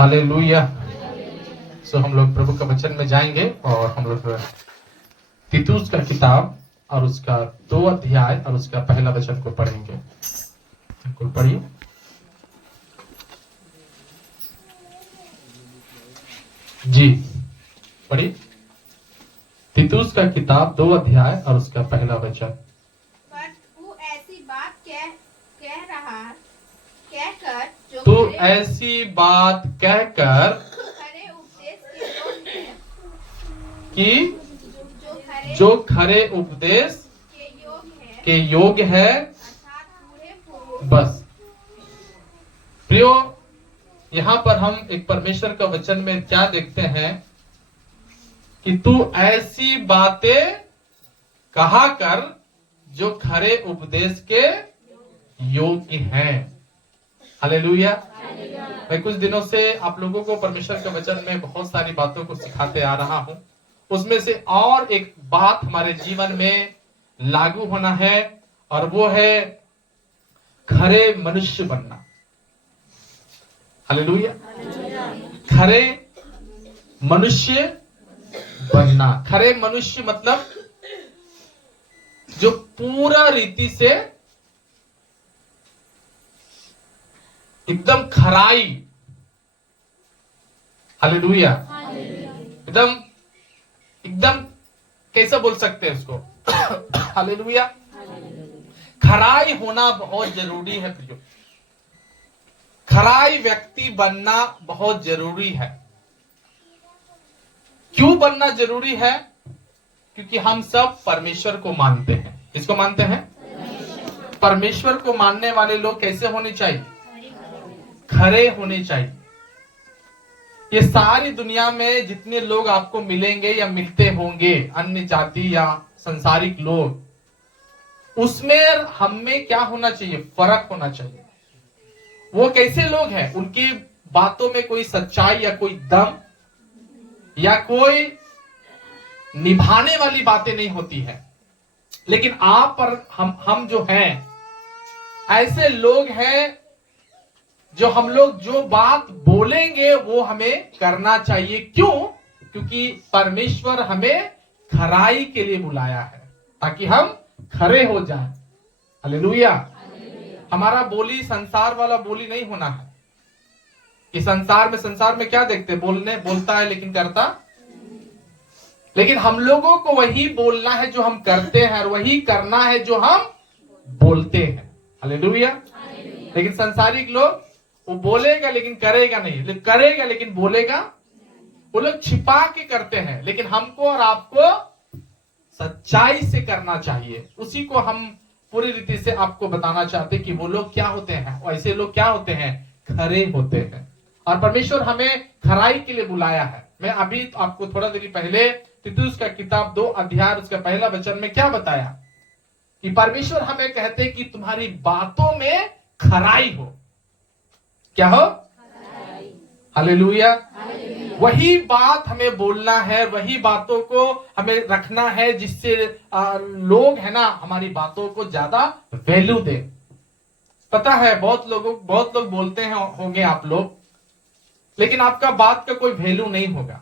Hallelujah. सो हम लोग प्रभु का वचन में जाएंगे और हम लोग तीतुस का किताब और उसका 2 अध्याय और उसका पहला वचन को पढ़ेंगे। बिल्कुल पढ़िए। जी पढ़िए। तीतुस का किताब 2 अध्याय और उसका पहला वचन। पर तू ऐसी बात कहकर तू ऐसी बात कहकर खरे उपदेश के योग्य है कि जो खरे उपदेश के योग्य है। अर्थात पूरे बस प्रियो, यहाँ पर हम एक परमेश्वर का वचन में क्या देखते हैं कि तू ऐसी बातें कहा कर जो खरे उपदेश के योग्य हैं। हालेलुया। मैं कुछ दिनों से आप लोगों को परमेश्वर के वचन में बहुत सारी बातों को सिखाते आ रहा हूं। उसमें से और एक बात हमारे जीवन में लागू होना है और वो है खरे मनुष्य बनना। हालेलुया। खरे मनुष्य बनना। खरे मनुष्य मतलब जो पूरा रीति से एकदम खराई। हालेलुया। एकदम एकदम कैसे बोल सकते हैं उसको? हालेलुया। खराई होना बहुत जरूरी है प्रियो। खराई व्यक्ति बनना बहुत जरूरी है। क्यों बनना जरूरी है? क्योंकि हम सब परमेश्वर को मानते हैं। किसको मानते हैं? परमेश्वर को मानने वाले लोग कैसे होने चाहिए? खरे होने चाहिए। ये सारी दुनिया में जितने लोग आपको मिलेंगे या मिलते होंगे, अन्य जाति या संसारिक लोग, उसमें हम में क्या होना चाहिए? फर्क होना चाहिए। वो कैसे लोग हैं? उनकी बातों में कोई सच्चाई या कोई दम या कोई निभाने वाली बातें नहीं होती है। लेकिन आप पर हम जो हैं, ऐसे लोग हैं जो हम लोग जो बात बोलेंगे वो हमें करना चाहिए। क्यों? क्योंकि परमेश्वर हमें खराई के लिए बुलाया है ताकि हम खरे हो जाएं। हालेलुया। हमारा बोली संसार वाला बोली नहीं होना है कि संसार में क्या देखते? बोलता है लेकिन करता। लेकिन हम लोगों को वही बोलना है जो हम करते हैं और वही करना है जो हम बोलते हैं। हालेलुया। लेकिन संसारिक लोग, वो बोलेगा लेकिन करेगा नहीं, करेगा लेकिन बोलेगा। वो लोग छिपा के करते हैं। लेकिन हमको और आपको सच्चाई से करना चाहिए। उसी को हम पूरी रीति से आपको बताना चाहते हैं कि वो लोग क्या होते हैं। और ऐसे लोग क्या होते हैं? खरे होते हैं। और परमेश्वर हमें खराई के लिए बुलाया है। मैं अभी आपको थोड़ा देर पहले तीतुस का किताब 2 अध्याय उसका पहला वचन में क्या बताया कि परमेश्वर हमें कहते हैं कि तुम्हारी बातों में खराई हो। क्या हो? हालेलुया। वही बात हमें बोलना है, वही बातों को हमें रखना है जिससे लोग है ना हमारी बातों को ज्यादा वैल्यू दे। पता है बहुत लोग बोलते हैं होंगे आप लोग, लेकिन आपका बात का कोई वैल्यू नहीं होगा।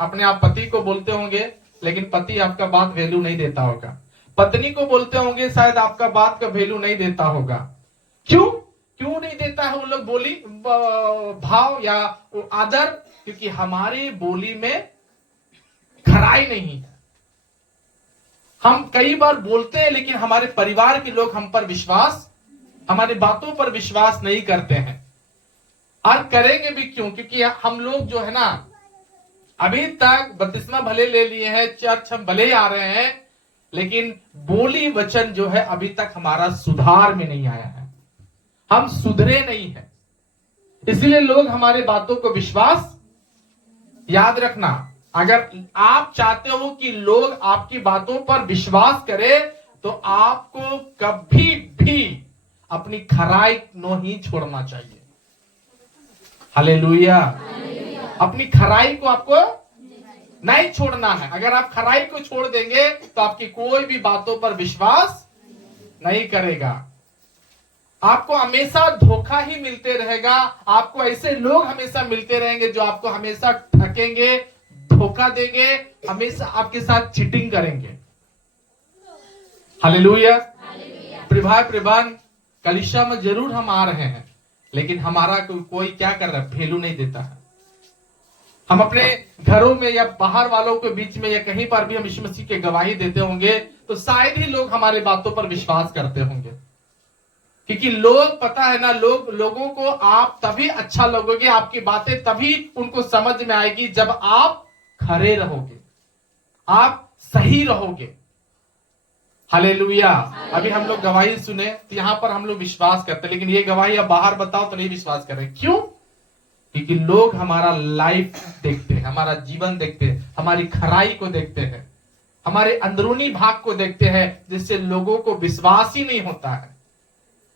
अपने आप पति को बोलते होंगे लेकिन पति आपका बात वैल्यू नहीं देता होगा। पत्नी को बोलते होंगे, शायद आपका बात का वैल्यू नहीं देता होगा। क्यों नहीं देता है वो लोग बोली भाव या आदर? क्योंकि हमारी बोली में खराई नहीं है। हम कई बार बोलते हैं लेकिन हमारे परिवार के लोग हम पर विश्वास, हमारी बातों पर विश्वास नहीं करते हैं। और करेंगे भी क्यों? क्योंकि हम लोग जो है ना अभी तक बपतिस्मा भले ले लिए हैं, चर्च हम भले ही आ रहे हैं, लेकिन बोली वचन जो है अभी तक हमारा सुधार में नहीं आया है। हम सुधरे नहीं हैं, इसलिए लोग हमारे बातों को विश्वास। याद रखना, अगर आप चाहते हो कि लोग आपकी बातों पर विश्वास करें तो आपको कभी भी अपनी खराई नहीं छोड़ना चाहिए। हालेलुया। अपनी खराई को आपको नहीं छोड़ना है। अगर आप खराई को छोड़ देंगे तो आपकी कोई भी बातों पर विश्वास नहीं करेगा। आपको हमेशा धोखा ही मिलते रहेगा। आपको ऐसे लोग हमेशा मिलते रहेंगे जो आपको हमेशा ठकेंगे, धोखा देंगे, हमेशा आपके साथ चीटिंग करेंगे। हालेलुया। प्रिभाय प्रिभान कलिशा में जरूर हम आ रहे हैं, लेकिन हमारा कोई क्या कर रहा है, वैल्यू नहीं देता है। हम अपने घरों में या बाहर वालों के बीच में या कहीं पर भी हम यीशु मसीह की गवाही देते होंगे तो शायद ही लोग हमारे बातों पर विश्वास करते होंगे, क्योंकि लोग, पता है ना, लोगों को आप तभी अच्छा लगोगे, आपकी बातें तभी उनको समझ में आएगी जब आप खरे रहोगे, आप सही रहोगे। हालेलुया। अभी हम लोग गवाही सुने तो यहां पर हम लोग विश्वास करते हैं, लेकिन ये गवाही अब बाहर बताओ तो नहीं विश्वास कर रहे। क्यों? क्योंकि लोग हमारा लाइफ देखते हैं, हमारा जीवन देखते हैं, हमारी खराई को देखते हैं, हमारे अंदरूनी भाग को देखते हैं, जिससे लोगों को विश्वास ही नहीं होता है।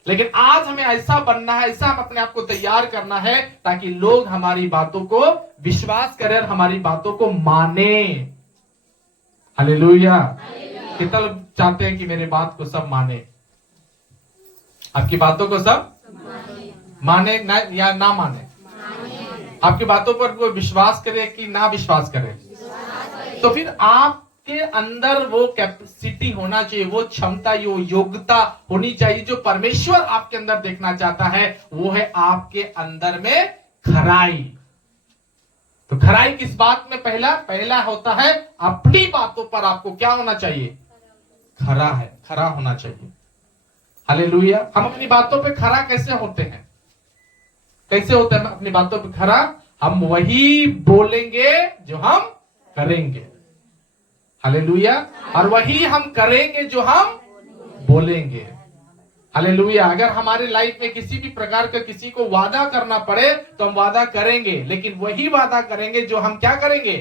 लेकिन आज हमें ऐसा बनना है, ऐसा हम अपने आप को तैयार करना है ताकि लोग हमारी बातों को विश्वास करें और हमारी बातों को माने। हालेलुया। कितना लोग चाहते हैं कि मेरे बात को सब माने, आपकी बातों को सब माने ना, या ना माने? आपकी बातों पर कोई विश्वास करे कि ना विश्वास करे? तो फिर आपके अंदर वो कैपेसिटी होना चाहिए, वो क्षमता, वो योग्यता होनी चाहिए जो परमेश्वर आपके अंदर देखना चाहता है। वो है आपके अंदर में खराई। तो खराई किस बात में? पहला होता है अपनी बातों पर आपको क्या होना चाहिए? खरा है, खरा होना चाहिए। हालेलुया। हम अपनी बातों पे खरा कैसे होते हैं? कैसे होता है अपनी बातों पे खरा? हम वही बोलेंगे जो हम करेंगे। हालेलुया। और वही हम करेंगे जो हम बोलेंगे। हालेलुया। अगर हमारे लाइफ में किसी भी प्रकार का किसी को वादा करना पड़े तो हम वादा करेंगे, लेकिन वही वादा करेंगे जो हम क्या करेंगे?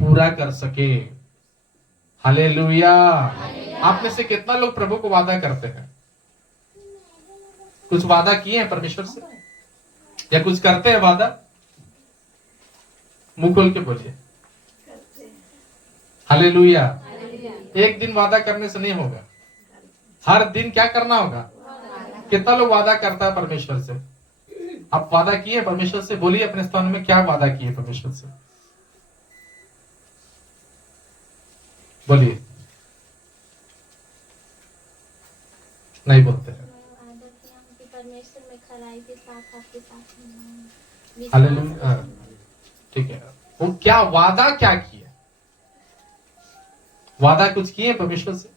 पूरा कर सके। हालेलुया। आप में से कितना लोग प्रभु को वादा करते हैं? कुछ वादा किए हैं परमेश्वर से, या कुछ करते हैं वादा? मुंह खोल के बोलिए। हालेलुया। एक दिन वादा करने से नहीं होगा, हर दिन क्या करना होगा? कितना लोग वादा करता है परमेश्वर से? आप वादा किए परमेश्वर से? बोलिए अपने स्थान में, क्या वादा किए परमेश्वर से? बोलिए। नहीं बोलते हैं। परमेश्वर में खराई के साथ आपके साथ। हालेलुया। ठीक है। वो क्या वादा क्या किया? वादा कुछ किए परमेश्वर से?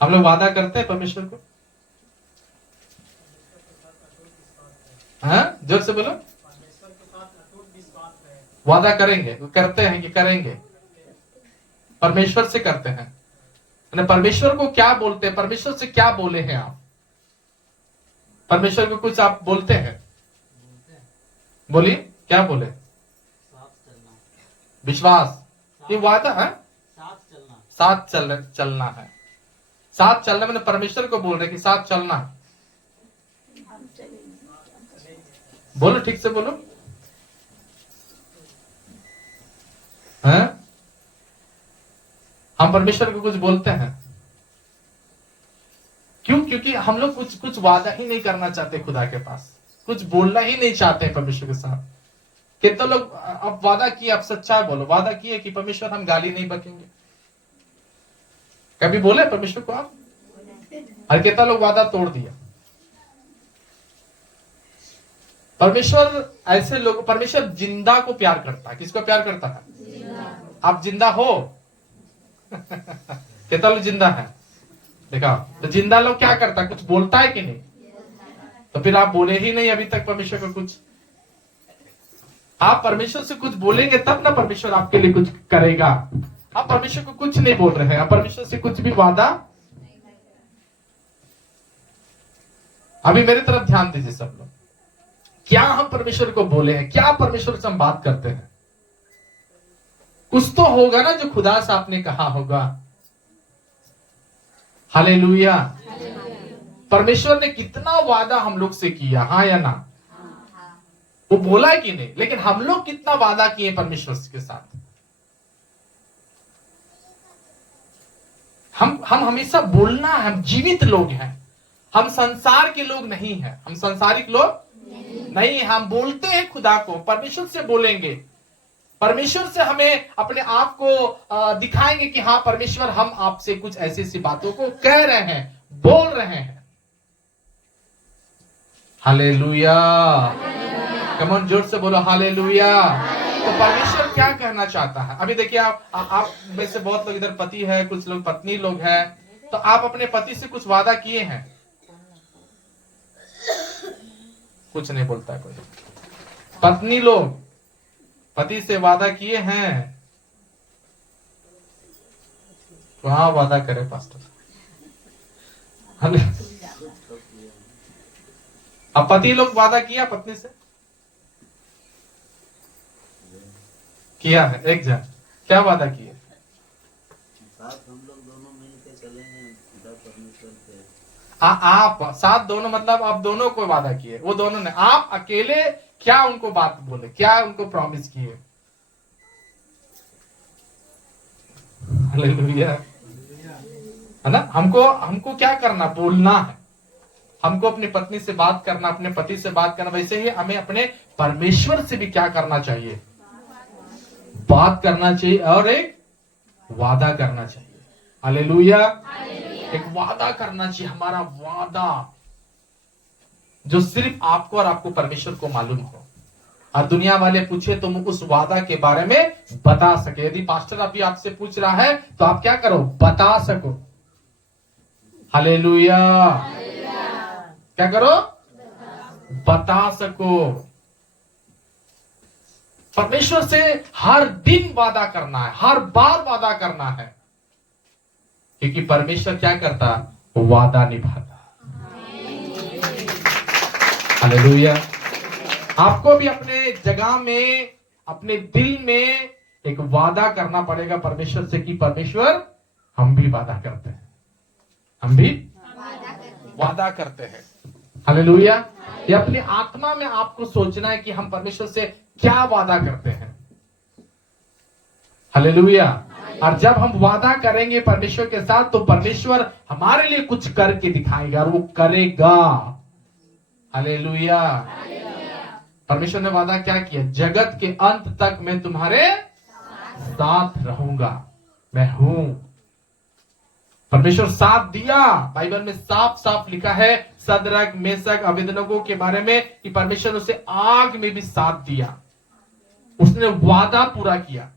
हम लोग वादा करते हैं परमेश्वर को? हाँ, जोर से बोलो। वादा करेंगे, करते हैं कि करेंगे? परमेश्वर से करते हैं। परमेश्वर को क्या बोलते हैं? परमेश्वर से क्या बोले हैं आप? परमेश्वर को कुछ आप बोलते हैं? बोलिए, क्या बोले? विश्वास, ये वादा है। साथ चलना है। साथ चलना मैंने परमेश्वर को बोल रहे कि साथ चलना है। बोलो, ठीक से बोलो। हैं? हम परमेश्वर को कुछ बोलते हैं। क्यों? क्योंकि हम लोग कुछ वादा ही नहीं करना चाहते खुदा के पास, कुछ बोलना ही नहीं चाहते परमेश्वर के साथ। कितने लोग अब वादा किए, आप सच्चा बोलो, वादा किए कि परमेश्वर हम गाली नहीं बकेंगे? कभी बोले परमेश्वर को आप? और कितना लोग वादा तोड़ दिया? परमेश्वर ऐसे लोग, परमेश्वर जिंदा को प्यार करता है। किसको प्यार करता है? आप जिंदा हो? कितना लोग जिंदा है? देखा, तो जिंदा लोग क्या करता है? कुछ बोलता है कि नहीं? तो फिर आप बोले ही नहीं अभी तक परमेश्वर को कुछ। आप परमेश्वर से कुछ बोलेंगे तब ना परमेश्वर आपके लिए कुछ करेगा। आप परमेश्वर को कुछ नहीं बोल रहे हैं, आप परमेश्वर से कुछ भी वादा। अभी मेरी तरफ ध्यान दीजिए सब लोग। क्या हम परमेश्वर को बोले हैं? क्या परमेश्वर से हम बात करते हैं? कुछ तो होगा ना जो खुदा से आपने कहा होगा। हालेलुया। परमेश्वर ने कितना वादा हम लोग से किया, हाँ या ना? वो बोला है कि नहीं? लेकिन हम लोग कितना वादा किए परमेश्वर के साथ? हम हमेशा बोलना है। हम जीवित लोग हैं, हम संसार के लोग नहीं हैं, हम संसारिक लोग नहीं, हम बोलते हैं खुदा को, परमेश्वर से बोलेंगे, परमेश्वर से हमें अपने आप को दिखाएंगे कि हाँ परमेश्वर हम आपसे कुछ ऐसी ऐसी बातों को कह रहे हैं, बोल रहे हैं। हालेलुया, कम ऑन, जोर से बोलो हालेलुया। तो परमेश्वर क्या कहना चाहता है? अभी देखिए, आप में से बहुत लोग इधर पति है, कुछ लोग पत्नी लोग हैं, तो आप अपने पति से कुछ वादा किए हैं? कुछ नहीं बोलता कोई। पत्नी लोग पति से वादा किए हैं? वहां वादा करे पास्टर। अब पति लोग वादा किया पत्नी से? किया है। एक जन क्या वादा किए? साथ हम लोग दोनों मिलकर चलेंगे खुदा परमेश्वर के। आप साथ दोनों, मतलब आप दोनों को वादा किए, वो दोनों ने, आप अकेले क्या उनको बात बोले, क्या उनको प्रॉमिस किए? हालेलुया, है ना? हमको क्या करना, बोलना है, हमको अपनी पत्नी से बात करना, अपने पति से बात करना। वैसे ही हमें अपने परमेश्वर से भी क्या करना चाहिए? बात करना चाहिए और एक वादा करना चाहिए। हालेलुया, एक वादा करना चाहिए, हमारा वादा जो सिर्फ आपको और आपको परमेश्वर को मालूम हो, और दुनिया वाले पूछे तो उस वादा के बारे में बता सके। यदि पास्टर अभी आपसे पूछ रहा है तो आप क्या करो? बता सको। हालेलुया, क्या करो? बता सको। परमेश्वर से हर दिन वादा करना है, हर बार वादा करना है, क्योंकि परमेश्वर क्या करता? वादा निभाता। हालेलुया। आपको भी अपने जगह में, अपने दिल में एक वादा करना पड़ेगा परमेश्वर से कि परमेश्वर हम भी वादा करते हैं, हम भी वादा करते हैं। हालेलुया। ये अपनी आत्मा में आपको सोचना है कि हम परमेश्वर से क्या वादा करते हैं। हालेलुया। और जब हम वादा करेंगे परमेश्वर के साथ तो परमेश्वर हमारे लिए कुछ करके दिखाएगा और वो करेगा। हालेलुया। परमेश्वर ने वादा क्या किया? जगत के अंत तक मैं तुम्हारे साथ रहूंगा, मैं हूं। परमेश्वर साथ दिया। बाइबल में साफ साफ लिखा है सदरक, मेशक, अबेदनगो के बारे में कि परमेश्वर उसे आग में भी साथ दिया, उसने वादा पूरा किया।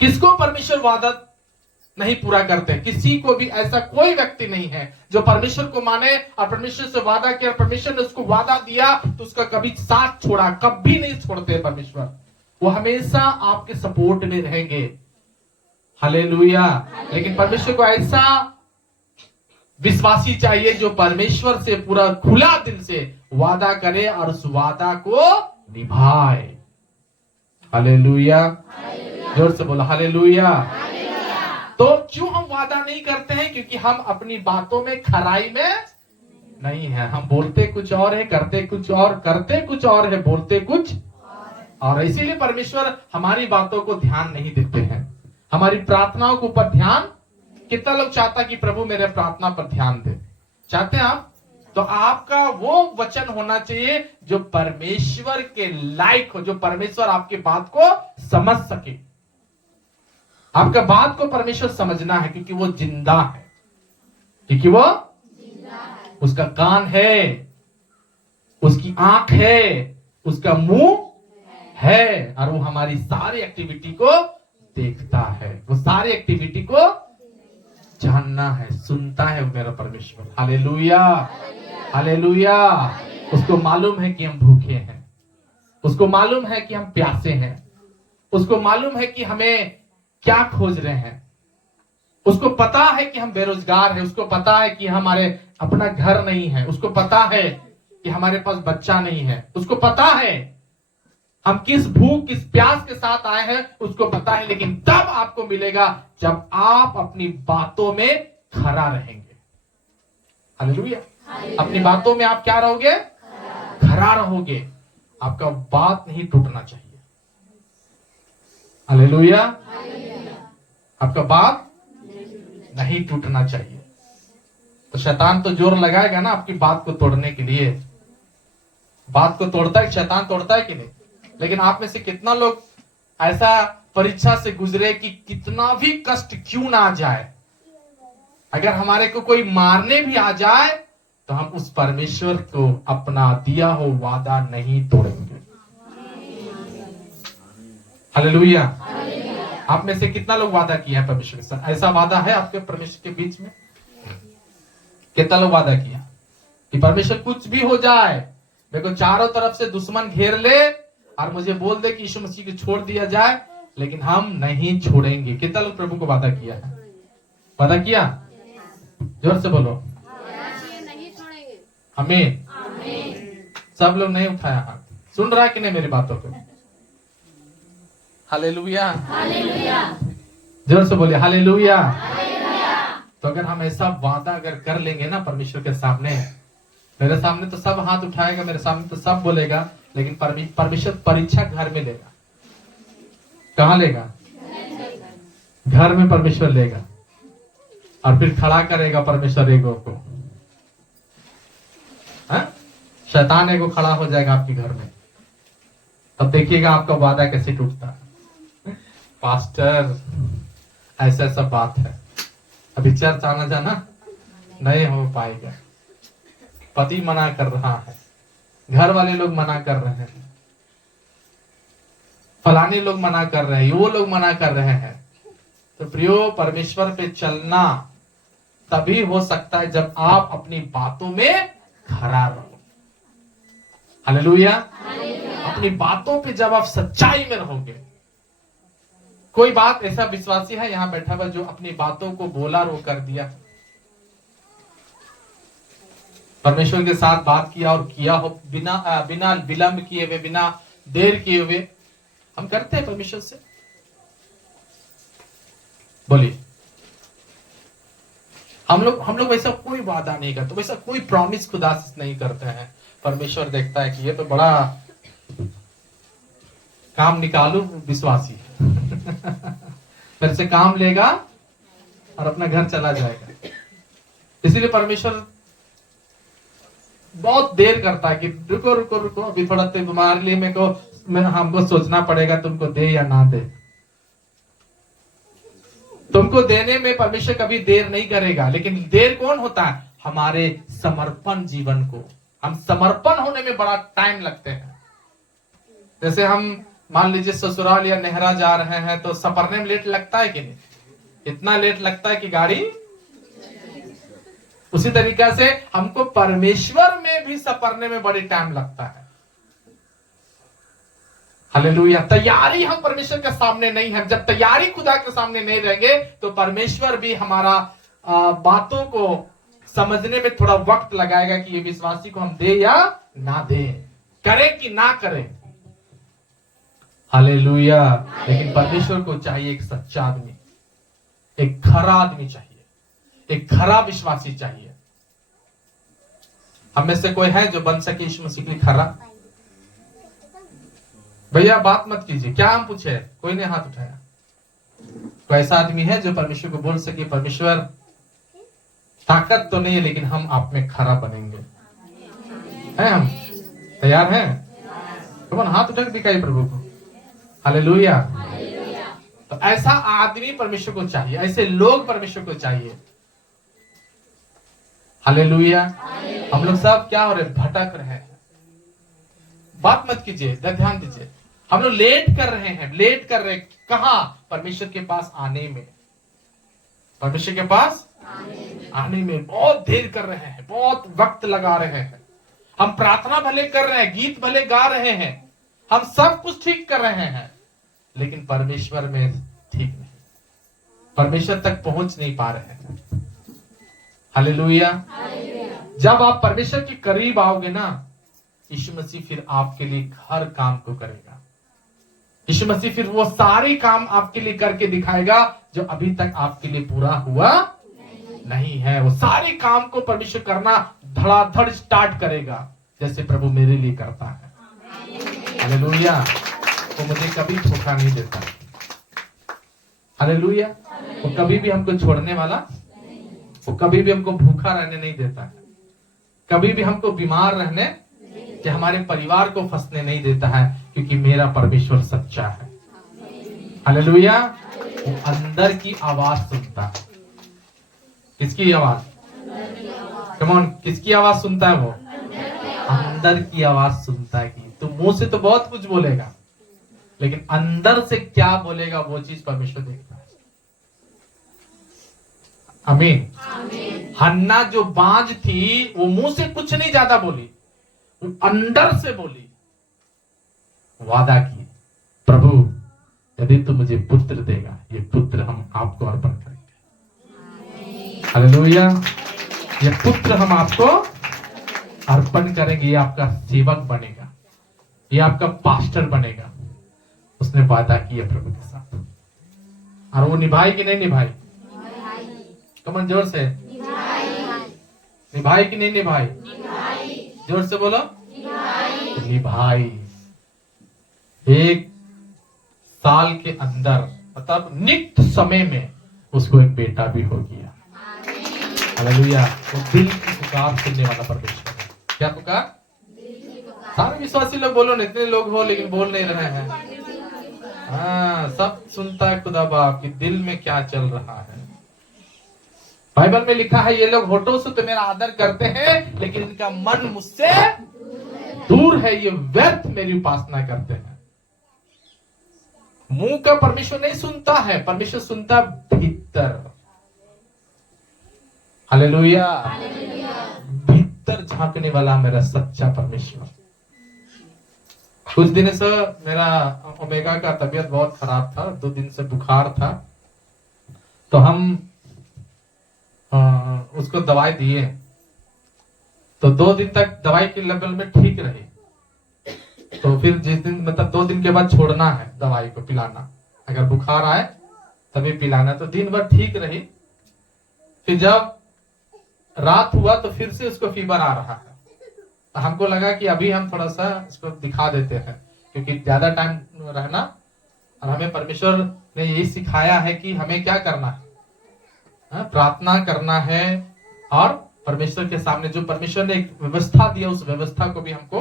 किसको परमेश्वर वादा नहीं पूरा करते? किसी को भी ऐसा कोई व्यक्ति नहीं है जो परमेश्वर को माने और परमेश्वर से वादा किया, परमेश्वर ने उसको वादा दिया तो उसका कभी साथ छोड़ा, कभी नहीं छोड़ते परमेश्वर। वो हमेशा आपके सपोर्ट में रहेंगे। हालेलुया। लेकिन परमेश्वर को ऐसा विश्वासी चाहिए जो परमेश्वर से पूरा खुला दिल से वादा करे और उस वादा को निभाए। हालेलुया। जोर से बोलो हालेलुया। तो क्यों हम वादा नहीं करते हैं? क्योंकि हम अपनी बातों में खराई में नहीं है। हम बोलते कुछ और है, करते कुछ और, करते कुछ और है, बोलते कुछ और। इसीलिए परमेश्वर हमारी बातों को ध्यान नहीं देते हैं, हमारी प्रार्थनाओं के ऊपर ध्यान। कितना लोग चाहता कि प्रभु मेरे प्रार्थना पर ध्यान दे? चाहते हैं आप? तो आपका वो वचन होना चाहिए जो परमेश्वर के लायक हो, जो परमेश्वर आपके बात को समझ सके। आपका बात को परमेश्वर समझना है क्योंकि वो जिंदा है, क्योंकि वो उसका कान है, उसकी आंख है, उसका मुंह है और वो हमारी सारी एक्टिविटी को देखता है, वो सारी एक्टिविटी को जानना है, सुनता है मेरा परमेश्वर। Hallelujah, hallelujah. उसको मालूम है कि हम भूखे हैं, उसको मालूम है कि हम प्यासे हैं, उसको मालूम है कि हमें क्या खोज रहे हैं, उसको पता है कि हम बेरोजगार हैं, उसको पता है कि हमारे अपना घर नहीं है, उसको पता है कि हमारे पास बच्चा नहीं है, उसको पता है हम किस भूख किस प्यास के साथ आए हैं, उसको पता है। लेकिन तब आपको मिलेगा जब आप अपनी बातों में खरा रहेंगे। हालेलुया। अपनी बातों में आप क्या रहोगे? खरा रहोगे। आपका बात नहीं टूटना चाहिए। हालेलुया। आपका बात नहीं टूटना चाहिए। तो शैतान तो जोर लगाएगा ना आपकी बात को तोड़ने के लिए। बात को तोड़ता है, शैतान तोड़ता है कि नहीं? लेकिन आप में से कितना लोग ऐसा परीक्षा से गुजरे कि कितना भी कष्ट क्यों ना आ जाए, अगर हमारे को कोई मारने भी आ जाए तो हम उस परमेश्वर को अपना दिया हो वादा नहीं तोड़ेंगे। हालेलुया। आप में से कितना लोग वादा किया है परमेश्वर के साथ? ऐसा वादा है आपके परमेश्वर के बीच में? कितना लोग वादा किया कि परमेश्वर कुछ भी हो जाए, मेरे को चारों तरफ से दुश्मन घेर ले और मुझे बोल दे कि यीशु मसीह को छोड़ दिया जाए, लेकिन हम नहीं छोड़ेंगे। कितना लोग प्रभु को वादा किया है? वादा किया? जोर से बोलो। नहीं छोड़ेंगे। आमीन। सब लोग नहीं उठाया हाथ। सुन रहा कि नहीं मेरी बातों को? हालेलुया। जोर से बोलिए हालेलुया। तो अगर हम ऐसा वादा अगर कर लेंगे ना परमेश्वर के सामने, मेरे सामने तो सब हाथ उठाएगा, मेरे सामने तो सब बोलेगा, लेकिन परमेश्वर परीक्षा घर में लेगा। कहाँ लेगा? घर में परमेश्वर लेगा और फिर खड़ा करेगा परमेश्वर एगो को। शैतान एगो खड़ा हो जाएगा आपके घर में, तब देखिएगा आपका वादा कैसे टूटता है। पास्टर ऐसा सब बात है, अभी चर्च आना जाना नहीं हो पाएगा, पति मना कर रहा है, घर वाले लोग मना कर रहे हैं, फलाने लोग मना कर रहे हैं, वो लोग मना कर रहे हैं। तो प्रियो, परमेश्वर पे चलना तभी हो सकता है जब आप अपनी बातों में खरा रहो। हालेलुया। अपनी बातों पे जब आप सच्चाई में रहोगे। कोई बात ऐसा विश्वासी है यहां बैठा हुआ जो अपनी बातों को बोला रो कर दिया, परमेश्वर के साथ बात किया और किया हो बिना विलंब किए हुए, बिना देर किए हुए? हम करते हैं परमेश्वर से? बोलिए। हम लोग वैसा कोई वादा नहीं करते, वैसा कोई प्रॉमिस खुदा से नहीं करते हैं। परमेश्वर देखता है कि ये तो बड़ा काम निकालू विश्वासी फिर से काम लेगा और अपना घर चला जाएगा। इसीलिए परमेश्वर बहुत देर करता है कि रुको रुको रुको, अभी थोड़ा तुम्हारे लिए हमको सोचना पड़ेगा, तुमको दे या ना दे। तुमको देने में परमेश्वर कभी देर नहीं करेगा, लेकिन देर कौन होता है? हमारे समर्पण जीवन को। हम समर्पण होने में बड़ा टाइम लगते हैं। जैसे हम मान लीजिए ससुराल या नेहरा जा रहे हैं तो सपरने में लेट लगता है कि नहीं? इतना लेट लगता है कि गाड़ी। उसी तरीका से हमको परमेश्वर में भी सपरने में बड़ी टाइम लगता है। हालेलुया। तैयारी हम परमेश्वर के सामने नहीं है। जब तैयारी खुदा के सामने नहीं रहेंगे तो परमेश्वर भी हमारा बातों को समझने में थोड़ा वक्त लगाएगा कि ये विश्वासी को हम दे या ना दे, करें कि ना करें। हालेलुया। लेकिन परमेश्वर को चाहिए एक सच्चा आदमी, एक खरा आदमी चाहिए, एक खरा विश्वासी चाहिए। हम में से कोई है जो बन सके यीशु मसीह की खरा? भैया बात मत कीजिए, क्या हम पूछे? कोई ने हाथ उठाया। कोई ऐसा आदमी है जो परमेश्वर को बोल सके, परमेश्वर ताकत तो नहीं है लेकिन हम आप में खरा बनेंगे? हैं हम? तैयार हैं? तो हाथ उठा के दिखाइए प्रभु को। हालेलुया। तो ऐसा आदमी परमेश्वर को चाहिए, ऐसे लोग परमेश्वर को चाहिए। हालेलुया। हम लोग सब क्या हो रहे? भटक रहे हैं। बात मत कीजिए, ध्यान दीजिए। हम लोग लेट कर रहे हैं, लेट कर रहे हैं कहां? परमेश्वर के पास आने में। परमेश्वर के पास आने में बहुत देर कर रहे हैं, बहुत वक्त लगा रहे हैं। हम प्रार्थना भले कर रहे हैं, गीत भले गा रहे हैं, हम सब कुछ ठीक कर रहे हैं, लेकिन परमेश्वर में ठीक नहीं, परमेश्वर तक पहुंच नहीं पा रहे हैं। हालेलुया। जब आप परमेश्वर के करीब आओगे ना, यीशु मसीह फिर आपके लिए हर काम को करेगा। यीशु मसीह फिर वो सारे काम आपके लिए करके दिखाएगा जो अभी तक आपके लिए पूरा हुआ नहीं है। वो सारे काम को परमेश्वर करना धड़ाधड़ स्टार्ट करेगा, जैसे प्रभु मेरे लिए करता है। हालेलुया। वो मुझे कभी धोखा नहीं देता। हालेलुया। वो कभी भी हमको छोड़ने वाला वो कभी भी हमको भूखा रहने नहीं देता है, कभी भी हमको बीमार रहने या हमारे परिवार को फंसने नहीं देता है, क्योंकि मेरा परमेश्वर सच्चा है। हालेलुया। वो अंदर की आवाज सुनता है। किसकी आवाज? कम ऑन, किसकी आवाज सुनता है वो? अंदर की आवाज सुनता है। कि तो मुंह से तो बहुत कुछ बोलेगा, लेकिन अंदर से क्या बोलेगा वो चीज परमेश्वर देखता है। आमीन। हन्ना जो बांझ थी वो मुंह से कुछ नहीं ज्यादा बोली, वो अंदर से बोली, वादा की, प्रभु यदि तू मुझे पुत्र देगा, ये पुत्र हम आपको अर्पण करेंगे। हालेलुया। ये पुत्र हम आपको अर्पण करेंगे, ये आपका सेवक बनेगा, ये आपका पास्टर बनेगा। उसने वादा किया प्रभु के साथ, और वो निभाई कि नहीं निभाई? कमन जोर से, निभाई कि नहीं निभाई? जोर से बोलो, निभाई। 1 साल के अंदर, मतलब निकट समय में उसको एक बेटा भी हो गया। हालेलुया। वो दिल की पुकार सुनने वाला परमेश्वर है। क्या पुकार? सारे विश्वासी लोग बोलो, इतने लोग हो लेकिन बोल नहीं रहे हैं। हाँ, सब सुनता है खुदा बाप कि दिल में क्या चल रहा है। बाइबल में लिखा है, ये लोग होठों से तो मेरा आदर करते हैं, लेकिन इनका मन मुझसे दूर है, ये व्यर्थ मेरी उपासना करते हैं। मुंह का परमेश्वर नहीं सुनता है, परमेश्वर सुनता भीतर। हालेलुया। भीतर झांकने वाला मेरा सच्चा परमेश्वर। कुछ दिन से मेरा ओमेगा का तबीयत बहुत खराब था, 2 दिन से बुखार था, तो हम उसको दवाई दिए, तो 2 दिन तक दवाई के लेवल में ठीक रही। तो फिर जिस दिन, मतलब 2 दिन के बाद छोड़ना है दवाई को पिलाना, अगर बुखार आए तभी पिलाना। तो दिन भर ठीक रही, फिर जब रात हुआ तो फिर से उसको फीवर आ रहा है। तो हमको लगा कि अभी हम थोड़ा सा इसको दिखा देते हैं, क्योंकि ज्यादा टाइम रहना, और हमें परमेश्वर ने यही सिखाया है कि हमें क्या करना है, प्रार्थना करना है, और परमेश्वर के सामने जो परमेश्वर ने एक व्यवस्था दिया, उस व्यवस्था को भी हमको,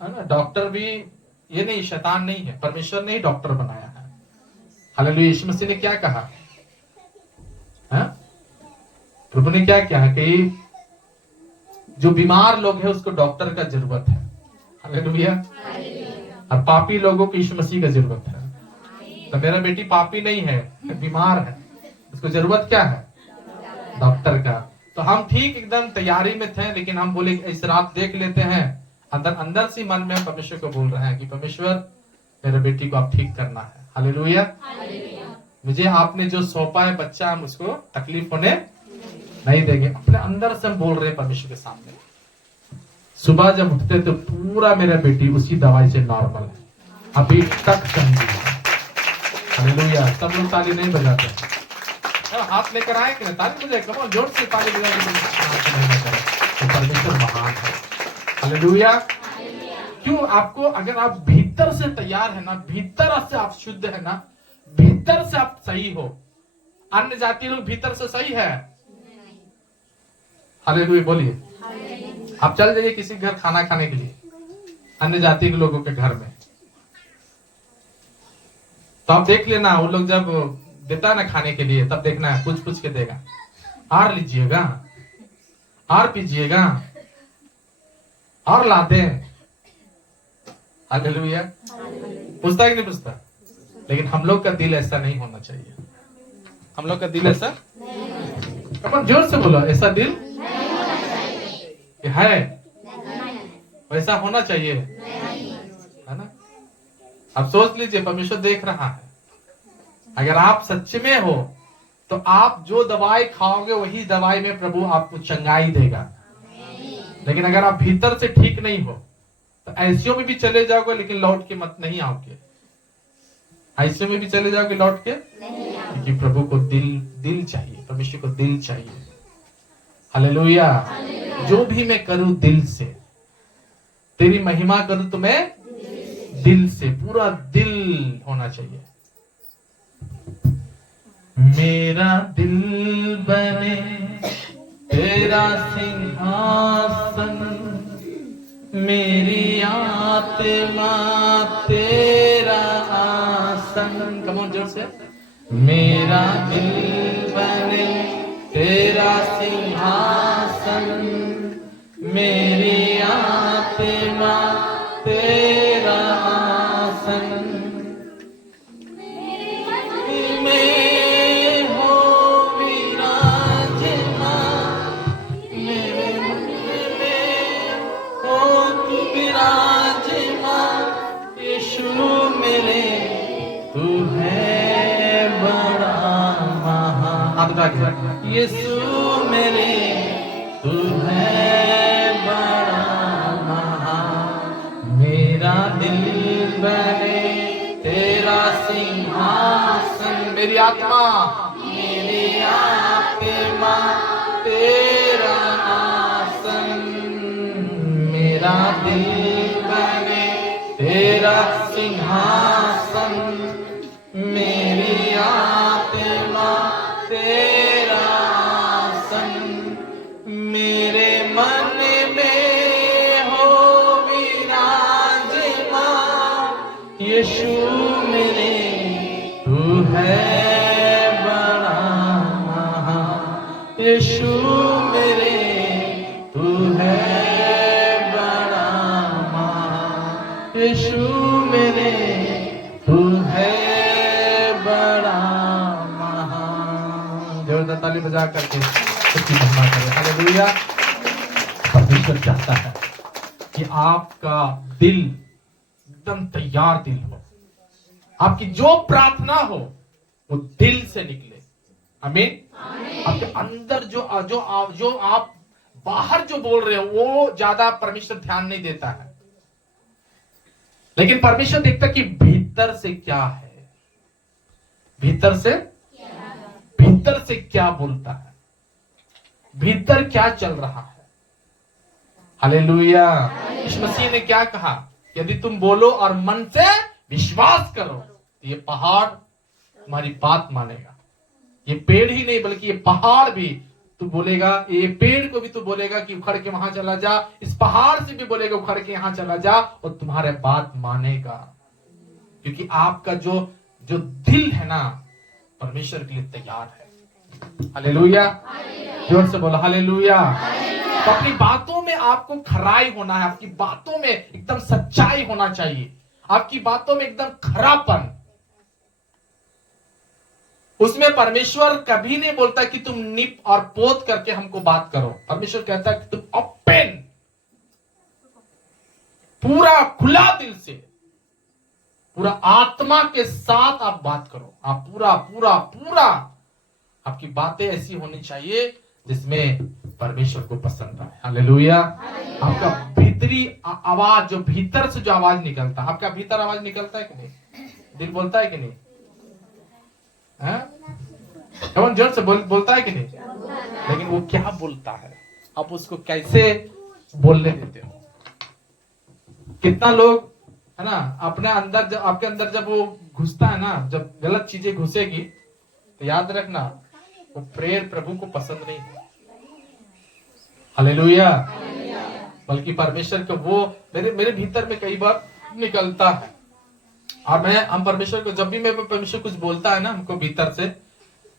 है ना, डॉक्टर भी ये नहीं, शैतान नहीं है, परमेश्वर ने ही डॉक्टर बनाया है। हालेलुया। यीशु मसीह ने क्या कहा? प्रभु ने क्या कहा कि जो बीमार लोग हैं उसको डॉक्टर का जरूरत है। हालेलुया। और पापी लोगों को यीशु मसीह का जरूरत है। तो मेरा बेटी पापी नहीं है, बीमार है, उसको जरूरत क्या है? डॉक्टर का। तो हम ठीक एकदम तैयारी में थे, लेकिन हम बोले इस रात देख लेते हैं। अंदर से मन में परमेश्वर को बोल रहे हैं कि परमेश्वर मेरे बेटी को आप ठीक करना है। हालेलुया। मुझे आपने जो सौंपा है बच्चा, हम उसको तकलीफ होने नहीं देंगे। अपने अंदर से हम बोल रहे हैं परमेश्वर के सामने। सुबह जब उठते तो पूरा मेरा बेटी उसी दवाई से नॉर्मल है, अभी तक चंगी है। हालेलुया। सब लोग ताली नहीं बजाते, हाथ लेकर आए कि ताली बजाए, कम ऑन, जोर से ताली बजाए। तो परमेश्वर महान है। हालेलुया। क्यों? आपको, अगर आप भीतर से तैयार है ना, भीतर से आप शुद्ध है ना, भीतर से आप सही हो। अन्य जाति लोग भीतर से सही है। हालेलुया बोलिए। आप चल जाइए किसी घर खाना खाने के लिए, अन्य जाति के लोगों के घर में, तो आप देख लेना, वो लोग जब देता है ना खाने के लिए, तब देखना है, पूछ पूछ के देगा, और लीजिएगा, और पीजिएगा, और ला दे। हालेलुया। पूछता है कि नहीं पूछता? लेकिन हम लोग का दिल ऐसा नहीं होना चाहिए। हम लोग का दिल ऐसा, अपन जोर से बोलो, ऐसा दिल है, वैसा होना चाहिए, है ना? अब सोच लीजिए, परमेश्वर देख रहा है। अगर आप सच्चे में हो तो आप जो दवाई खाओगे वही दवाई में प्रभु आपको चंगाई देगा। लेकिन अगर आप भीतर से ठीक नहीं हो तो आईसीयू में भी चले जाओगे, लेकिन लौट के मत नहीं आओगे। आईसीयू में भी चले जाओगे लौट के, क्योंकि प्रभु को दिल चाहिए, परमेश्वर को दिल चाहिए। हालेलुया। जो भी मैं करूं दिल से, तेरी महिमा करूं तो मैं दिल से, पूरा दिल होना चाहिए। मेरा दिल बने तेरा सिंहासन, मेरी आत्मा तेरा आसन। कम ऑन जोर से। मेरा दिल बने तेरा सिंहासन, मेरी आत्मा तेरा आसन। में हो विराजमान, मेरे मन में हो तू विराजमान। यीशु मेरे तू है बड़ा महान। हाथ उठा के, यीशु मेरे तू है बड़ा महान। मेरा दिल बने तेरा सिंहासन, मेरी आत्मा तेरा आसन। मेरा दिल बने तेरा सिंहासन, मेरी आत्मा तेरा आसन। मेरे मन में हो विराजमान, यीशु मेरे तू है बड़ा महान। यीशु मेरे तू है बड़ा महान। यीशु मेरे तू है बड़ा महान। जोरदार ताली बजा करके उसकी महिमा करें। हालेलुया। परमेश्वर चाहता है कि आपका दिल एकदम तैयार दिल हो, आपकी जो प्रार्थना हो वो दिल से निकले। आमीन। आपके अंदर जो आप बाहर जो बोल रहे हो वो ज्यादा परमेश्वर ध्यान नहीं देता है, लेकिन परमेश्वर देखता कि भीतर से क्या है, भीतर से क्या बोलता है, भीतर क्या चल रहा है। हालेलुया। यीशु मसीह ने क्या कहा, यदि तुम बोलो और मन से विश्वास करो तो ये पहाड़ तुम्हारी बात मानेगा। ये पेड़ ही नहीं बल्कि ये पहाड़ भी तू बोलेगा, ये पेड़ को भी तू बोलेगा कि उखड़ के वहां चला जा, इस पहाड़ से भी बोलेगा उखड़ के यहां चला जा, और तुम्हारे बात मानेगा। क्योंकि आपका जो दिल है ना परमेश्वर के लिए तैयार है। हालेलुया। जोर से बोलो हालेलुया। तो अपनी बातों में आपको खराई होना है, आपकी बातों में एकदम सच्चाई होना चाहिए, आपकी बातों में एकदम खरापन। उसमें परमेश्वर कभी नहीं बोलता कि तुम निप और पोत करके हमको बात करो। परमेश्वर कहता है कि तुम ओपन, पूरा खुला दिल से, पूरा आत्मा के साथ आप बात करो। आप पूरा आपकी बातें ऐसी होनी चाहिए जिसमें परमेश्वर को पसंद आए। हालेलुया। आपका भीतरी आवाज, जो भीतर से जो आवाज निकलता है, आपका भीतर आवाज निकलता है कि नहीं? दिल बोलता है कि नहीं? एवं जोर से बोलता है कि नहीं? लेकिन वो क्या बोलता है, आप उसको कैसे बोलने देते हो? कितना लोग है ना अपने अंदर, जब आपके अंदर जब वो घुसता है ना, जब गलत चीजें घुसेगी तो याद रखना वो प्रेयर प्रभु को पसंद नहीं है। हालेलुया। बल्कि परमेश्वर को वो मेरे भीतर में कई बार निकलता है, और हम परमेश्वर को, जब भी मैं परमेश्वर कुछ बोलता है ना हमको भीतर से,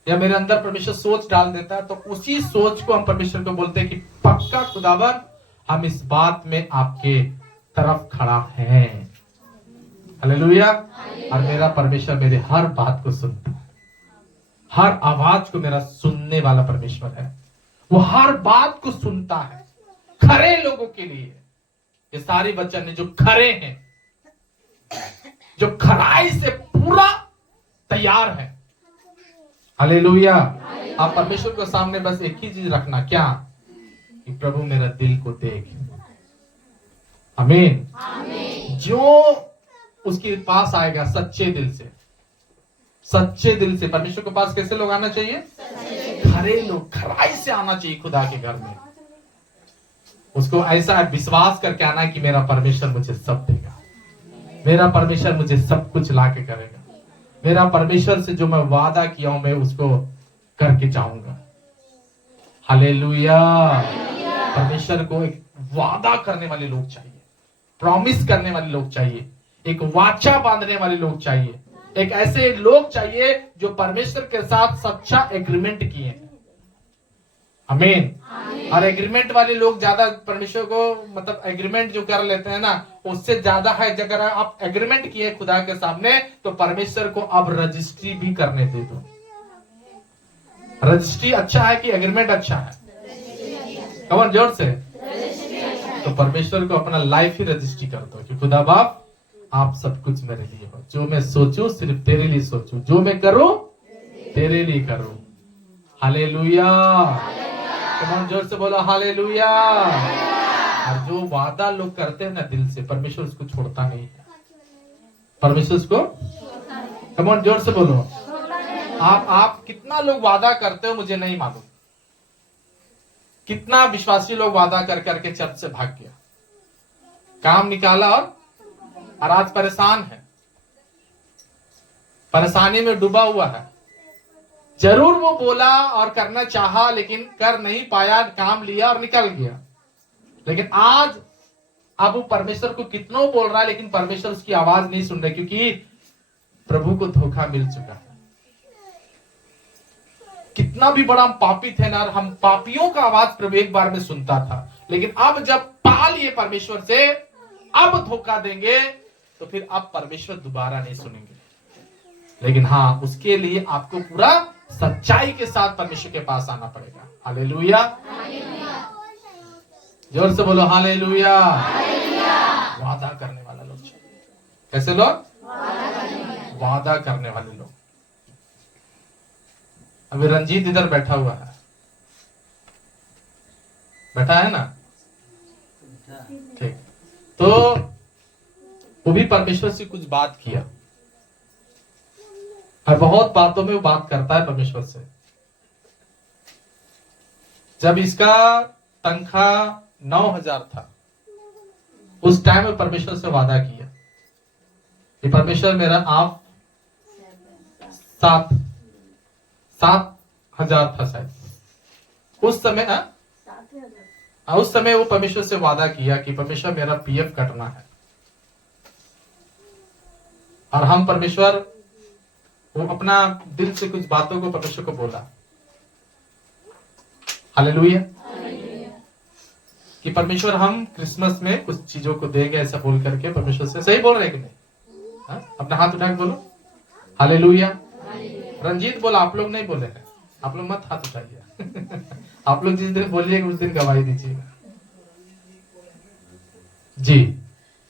या मेरे अंदर परमेश्वर सोच डाल देता है, तो उसी सोच को हम परमेश्वर को बोलते हैं कि पक्का खुदावन हम इस बात में आपके तरफ खड़ा है। हालेलुया। और मेरा परमेश्वर मेरे हर बात को सुनता है, हर आवाज को मेरा सुनने वाला परमेश्वर है। वो हर बात को सुनता है खरे लोगों के लिए। ये सारी वचन जो खरे हैं, जो खराई से पूरा तैयार है। हालेलुया। आप परमेश्वर के सामने बस एक ही चीज रखना, क्या? कि प्रभु मेरा दिल को देख। आमीन। जो उसके पास आएगा सच्चे दिल से, सच्चे दिल से। परमेश्वर के पास कैसे लोग आना चाहिए? खरे लोग, खराई से आना चाहिए खुदा के घर में। उसको ऐसा विश्वास करके आना है कि मेरा परमेश्वर मुझे सब देगा, मेरा परमेश्वर मुझे सब कुछ ला के करेगा, मेरा परमेश्वर से जो मैं वादा किया हूं मैं उसको करके जाऊंगा। हालेलुया। परमेश्वर को एक वादा करने वाले लोग चाहिए, प्रॉमिस करने वाले लोग चाहिए, एक वाचा बांधने वाले लोग चाहिए, एक ऐसे लोग चाहिए जो परमेश्वर के साथ सच्चा एग्रीमेंट किए हैं। आमीन। और एग्रीमेंट वाले लोग ज्यादा परमेश्वर को मतलब एग्रीमेंट जो कर लेते हैं ना, उससे ज्यादा है अगर आप एग्रीमेंट किए खुदा के सामने तो परमेश्वर को अब रजिस्ट्री भी करने दे दो। रजिस्ट्री अच्छा है कि एग्रीमेंट अच्छा है? कमन जोर से। तो परमेश्वर को अपना लाइफ ही रजिस्ट्री कर दो कि खुदा बाप आप सब कुछ मेरे लिए हो, जो मैं सोचूं सिर्फ तेरे लिए सोचूं, जो मैं करूं तेरे लिए करूं। हालेलुया। कमन जोर से बोलो हालेलुया। और जो वादा लोग करते हैं ना दिल से, परमेश्वर उसको छोड़ता नहीं है। परमेश्वर उसको, कमन जोर से बोलो। आप कितना लोग वादा करते हो मुझे नहीं मालूम, कितना विश्वासी लोग वादा कर करके चर्च से भाग गया, काम निकाला और आज परेशान है, परेशानी में डूबा हुआ है। जरूर वो बोला और करना चाहा लेकिन कर नहीं पाया, काम लिया और निकल गया। लेकिन आज अब वो परमेश्वर को कितनों बोल रहा है लेकिन परमेश्वर उसकी आवाज नहीं सुन रहे, क्योंकि प्रभु को धोखा मिल चुका है। कितना भी बड़ा हम पापी थे ना, हम पापियों का आवाज प्रभु एक बार में सुनता था, लेकिन अब जब पा लिए परमेश्वर से, अब धोखा देंगे तो फिर अब परमेश्वर दोबारा नहीं सुनेंगे। लेकिन हाँ, उसके लिए आपको पूरा सच्चाई के साथ परमेश्वर के पास आना पड़ेगा। हालेलुया। जोर से बोलो हालेलुया। वादा करने वाला लोग चाहिए। कैसे लोग? वादा करने वाले लोग। अभी रंजीत इधर बैठा हुआ है, बैठा है ना, ठीक। तो वो भी परमेश्वर से कुछ बात किया और बहुत बातों में वो बात करता है परमेश्वर से। जब इसका तनख्वाह 9,000 था, उस टाइम में परमेश्वर से वादा किया कि परमेश्वर मेरा आप 7,000 था शायद उस समय। उस समय वो परमेश्वर से वादा किया कि परमेश्वर मेरा पीएफ कटना है, और हम परमेश्वर वो अपना दिल से कुछ बातों को परमेश्वर को बोला। हालेलुया। कि परमेश्वर हम क्रिसमस में कुछ चीजों को देंगे, ऐसा बोल करके परमेश्वर से। सही बोल रहे कि नहीं? अपना हाथ उठा के बोलो हालेलुया। रंजीत बोला, आप लोग नहीं बोले हैं, आप लोग मत हाथ उठाइए। आप लोग जिस दिन बोलिएगा उस दिन गवाही दीजिएगा जी।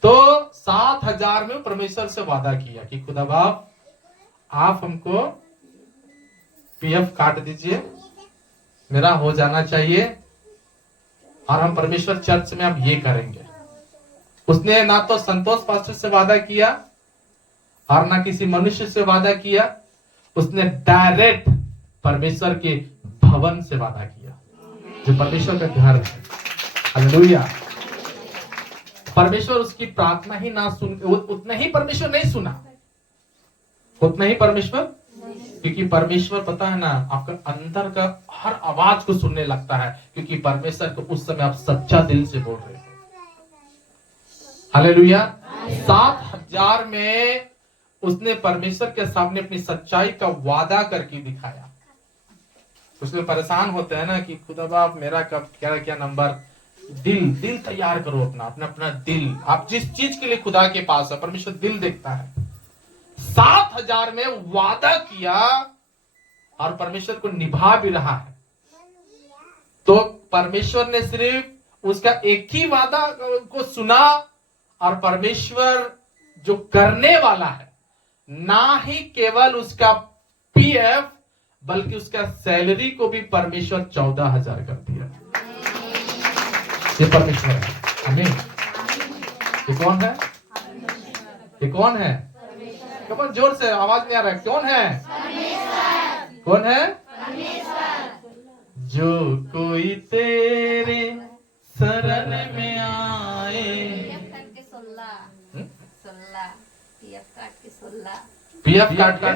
तो 7,000 में परमेश्वर से वादा किया कि खुदा बाप आप हमको पीएफ काट दीजिए, मेरा हो जाना चाहिए, और हम परमेश्वर चर्च में अब ये करेंगे। उसने ना तो संतोष पास्टर से वादा किया और ना किसी मनुष्य से वादा किया, उसने डायरेक्ट परमेश्वर के भवन से वादा किया जो परमेश्वर का घर है। हालेलुया। परमेश्वर उसकी प्रार्थना ही ना सुन, उतना ही परमेश्वर नहीं सुना, उतना ही परमेश्वर, क्योंकि परमेश्वर पता है ना आपका अंदर का हर आवाज को सुनने लगता है, क्योंकि परमेश्वर को उस समय आप सच्चा दिल से बोल रहे हो। हालेलुया। 7,000 में उसने परमेश्वर के सामने अपनी सच्चाई का वादा करके दिखाया। कुछ लोग परेशान होते हैं ना कि खुदा बाप मेरा कब क्या नंबर। दिल तैयार करो अपना दिल। आप जिस चीज के लिए खुदा के पास है, परमेश्वर दिल देखता है। 7,000 में वादा किया और परमेश्वर को निभा भी रहा है। तो परमेश्वर ने सिर्फ उसका एक ही वादा को सुना, और परमेश्वर जो करने वाला है, ना ही केवल उसका पीएफ बल्कि उसका सैलरी को भी परमेश्वर 14,000 कर दिया। ये परमेश्वर है। आमीन। ये कौन है? ये कौन है? कौन? जोर से आवाज नहीं आ रहा है। कौन है? कौन है? जो कोई तेरे शरण में आए। पीएफ काट के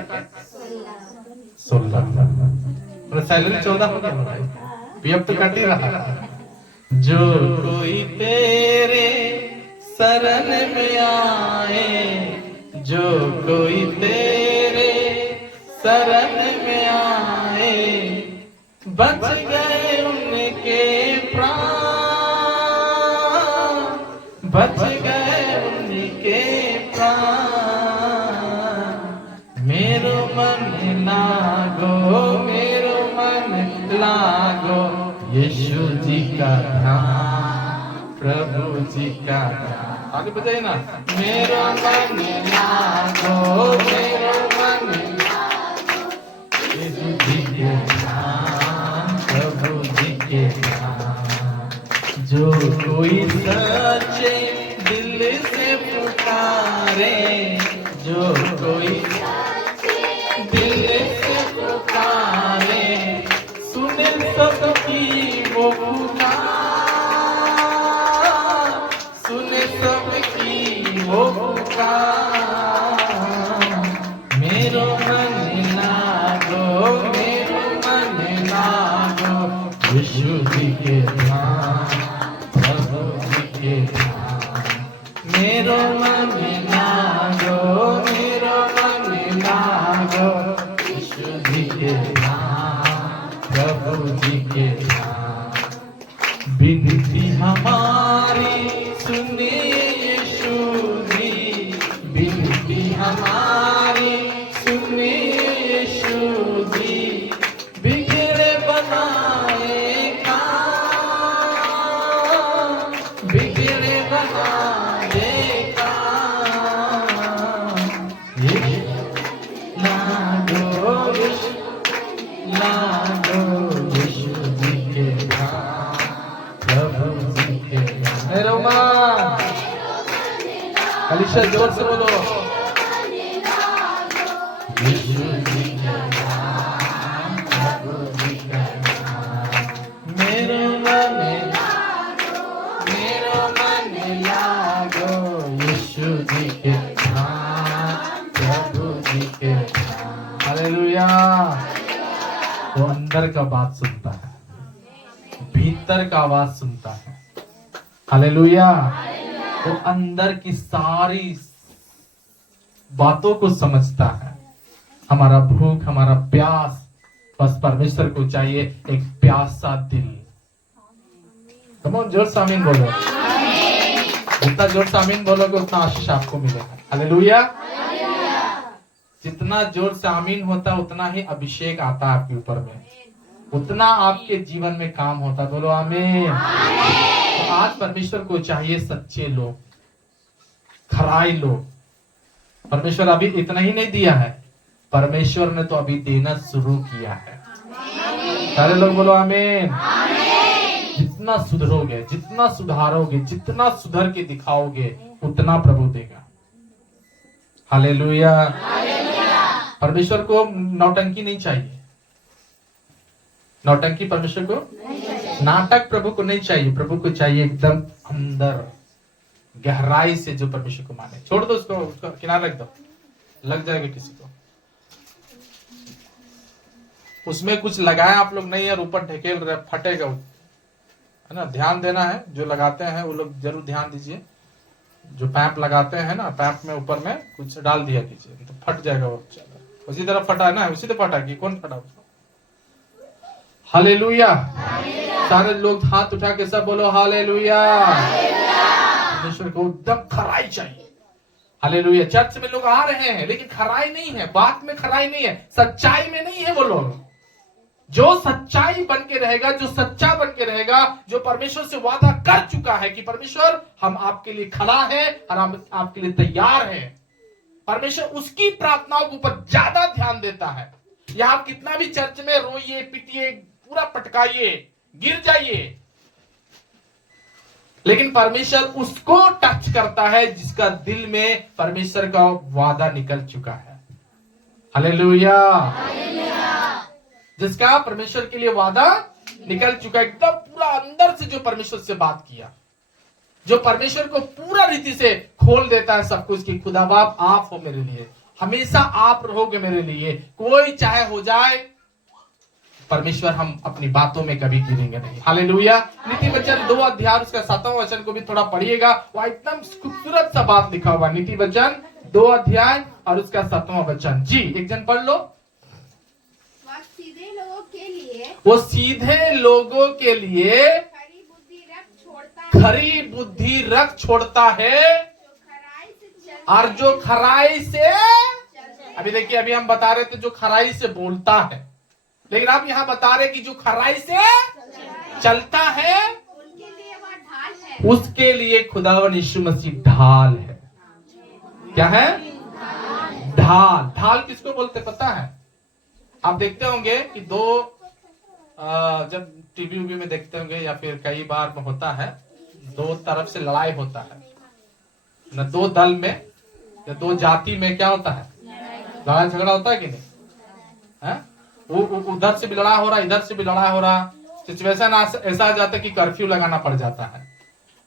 16, सैलरी 14 हो गया, पीएफ तो कट ही रहा। जो कोई तेरे शरण में आए, जो कोई तेरे शरण में आए, बच गए उनके प्राण, बच गए उनके प्राण। मेरो मन लागो, मेरो मन लागो, यीशु जी का ध्यान, प्रभु जी का ध्यान। आगे बताइए ना, मेरो मन लागो, मेरो मन लागो, यीशु जी के ध्यान, प्रभु जी के ध्यान। जो कोई सच्चे दिल से पुकारे, जो कोई दिल से पुकारे, सुने सबकी वो पुकार, सुने सबकी वो पुकार। मेरो मन लागो, मेरो मन लागो, यीशु जी के ध्यान, प्रभु जी के ध्यान। मेरो मन लागो, मेरो मन लागो, यीशु जी के ध्यान, प्रभु जी के ध्यान। बिनती हमारी सुनिए यीशु जी, बिनती हमारी सुनिए यीशु जी, बिगड़े बनाए काम, बिगड़े बनाए काम। लागो यीशु, लागो यीशु जी के ध्यान, प्रभु जी के ध्यान। मेरो मन, अलीशा जोर से बोलो, यीशु जी के ध्यान, प्रभु जी के ध्यान। मेरो मन लागो, मेरो मन लागो, यीशु जी के ध्यान, प्रभु जी के ध्यान। हालेलुया। वो अंदर का बात सुनता है, भीतर का आवाज सुनता है। हालेलुया। वो अंदर की सारी बातों को समझता है। हमारा भूख, हमारा प्यास, बस परमेश्वर को चाहिए एक प्यासा दिल। तुम जोर से आमीन बोलो। जितना जोर से आमीन बोलोगे उतना आशीष आपको मिलेगा। हालेलुया। जितना जोर से आमीन होता है उतना ही अभिषेक आता है आपके ऊपर में, उतना आपके जीवन में काम होता है। बोलो आमीन। तो आज परमेश्वर को चाहिए सच्चे लोग, खराई लोग। परमेश्वर अभी इतना ही नहीं दिया है, परमेश्वर ने तो अभी देना शुरू किया है। सारे लोग बोलो आमीन। जितना सुधरोगे, जितना सुधारोगे, जितना सुधर के दिखाओगे, उतना प्रभु देगा। हालेलुया। परमेश्वर को नौटंकी नहीं चाहिए, नौटंकी परमेश्वर को, नाटक प्रभु को नहीं चाहिए। प्रभु को चाहिए एकदम अंदर गहराई से जो परमेश्वर को माने। छोड़ दो उसको, उसको किनारे रख दो, लग जाएगा किसी को। उसमें कुछ लगाए आप लोग नहीं है और ऊपर ढकेल रहे, फटेगा, है ना। ध्यान देना है, जो लगाते हैं वो लोग जरूर ध्यान दीजिए। जो पैप लगाते हैं ना, पैप में ऊपर में कुछ डाल दिया कीजिए, तो फट जाएगा वो। उसी तरह फटा है ना, उसी तरह फटा कि कौन फटा उसको। हालेलुया। सारे लोग हाथ उठा के सब बोलो हालेलुया। परमेश्वर को एकदम खराई चाहिए। हालेलुया। चर्च में लोग आ रहे हैं लेकिन खराई नहीं है, बात में खराई नहीं है, सच्चाई में नहीं है वो लोग। जो सच्चाई बन के रहेगा, जो सच्चा बन के रहेगा, जो परमेश्वर से वादा कर चुका है कि परमेश्वर हम आपके लिए खड़ा है और हम आपके लिए तैयार है, परमेश्वर उसकी प्रार्थनाओं के ऊपर ज्यादा ध्यान देता है। या आप कितना भी चर्च में रोइए, पिटिए, पूरा पटकाइए, गिर जाइए, लेकिन परमेश्वर उसको टच करता है जिसका दिल में परमेश्वर का वादा निकल चुका है। हालेलुया। जिसका परमेश्वर के लिए वादा निकल चुका है, एकदम पूरा अंदर से जो परमेश्वर से बात किया, जो परमेश्वर को पूरा रीति से खोल देता है सब कुछ कि खुदा बाप आप हो मेरे लिए, हमेशा आप रहोगे मेरे लिए, कोई चाहे हो जाए, परमेश्वर हम अपनी बातों में कभी गिरेंगे नहीं। हालेलुया। नीति वचन 2 अध्याय उसका 7वां वचन को भी थोड़ा पढ़िएगा, वह एकदम खूबसूरत सा बात लिखा हुआ। नीति वचन 2 अध्याय और उसका 7वां वचन। जी एक जन पढ़ लो। वह सीधे लोगों के लिए वो सीधे लोगों के लिए खरी बुद्धि रख छोड़ता है, खरी बुद्धि रख छोड़ता है, जो खराई से चलता और जो खराई से, चलते अभी देखिए अभी हम बता रहे थे जो खराई से बोलता है, लेकिन आप यहाँ बता रहे कि जो खराई से चलता है उनके लिए वह ढाल है। उसके लिए खुदावन यीशु मसीह ढाल है। क्या है? ढाल। ढाल किसको बोलते पता है? आप देखते होंगे कि जब टीवी उवी में देखते होंगे या फिर कई बार में होता है, 2 तरफ से लड़ाई होता है न, 2 दल में या 2 जाति में क्या होता है? लड़ाई झगड़ा होता है कि नहीं है? वो उधर से भी लड़ा हो रहा, इधर से भी लड़ा हो रहा, सिचुएशन ऐसा आ जाता है कि कर्फ्यू लगाना पड़ जाता है।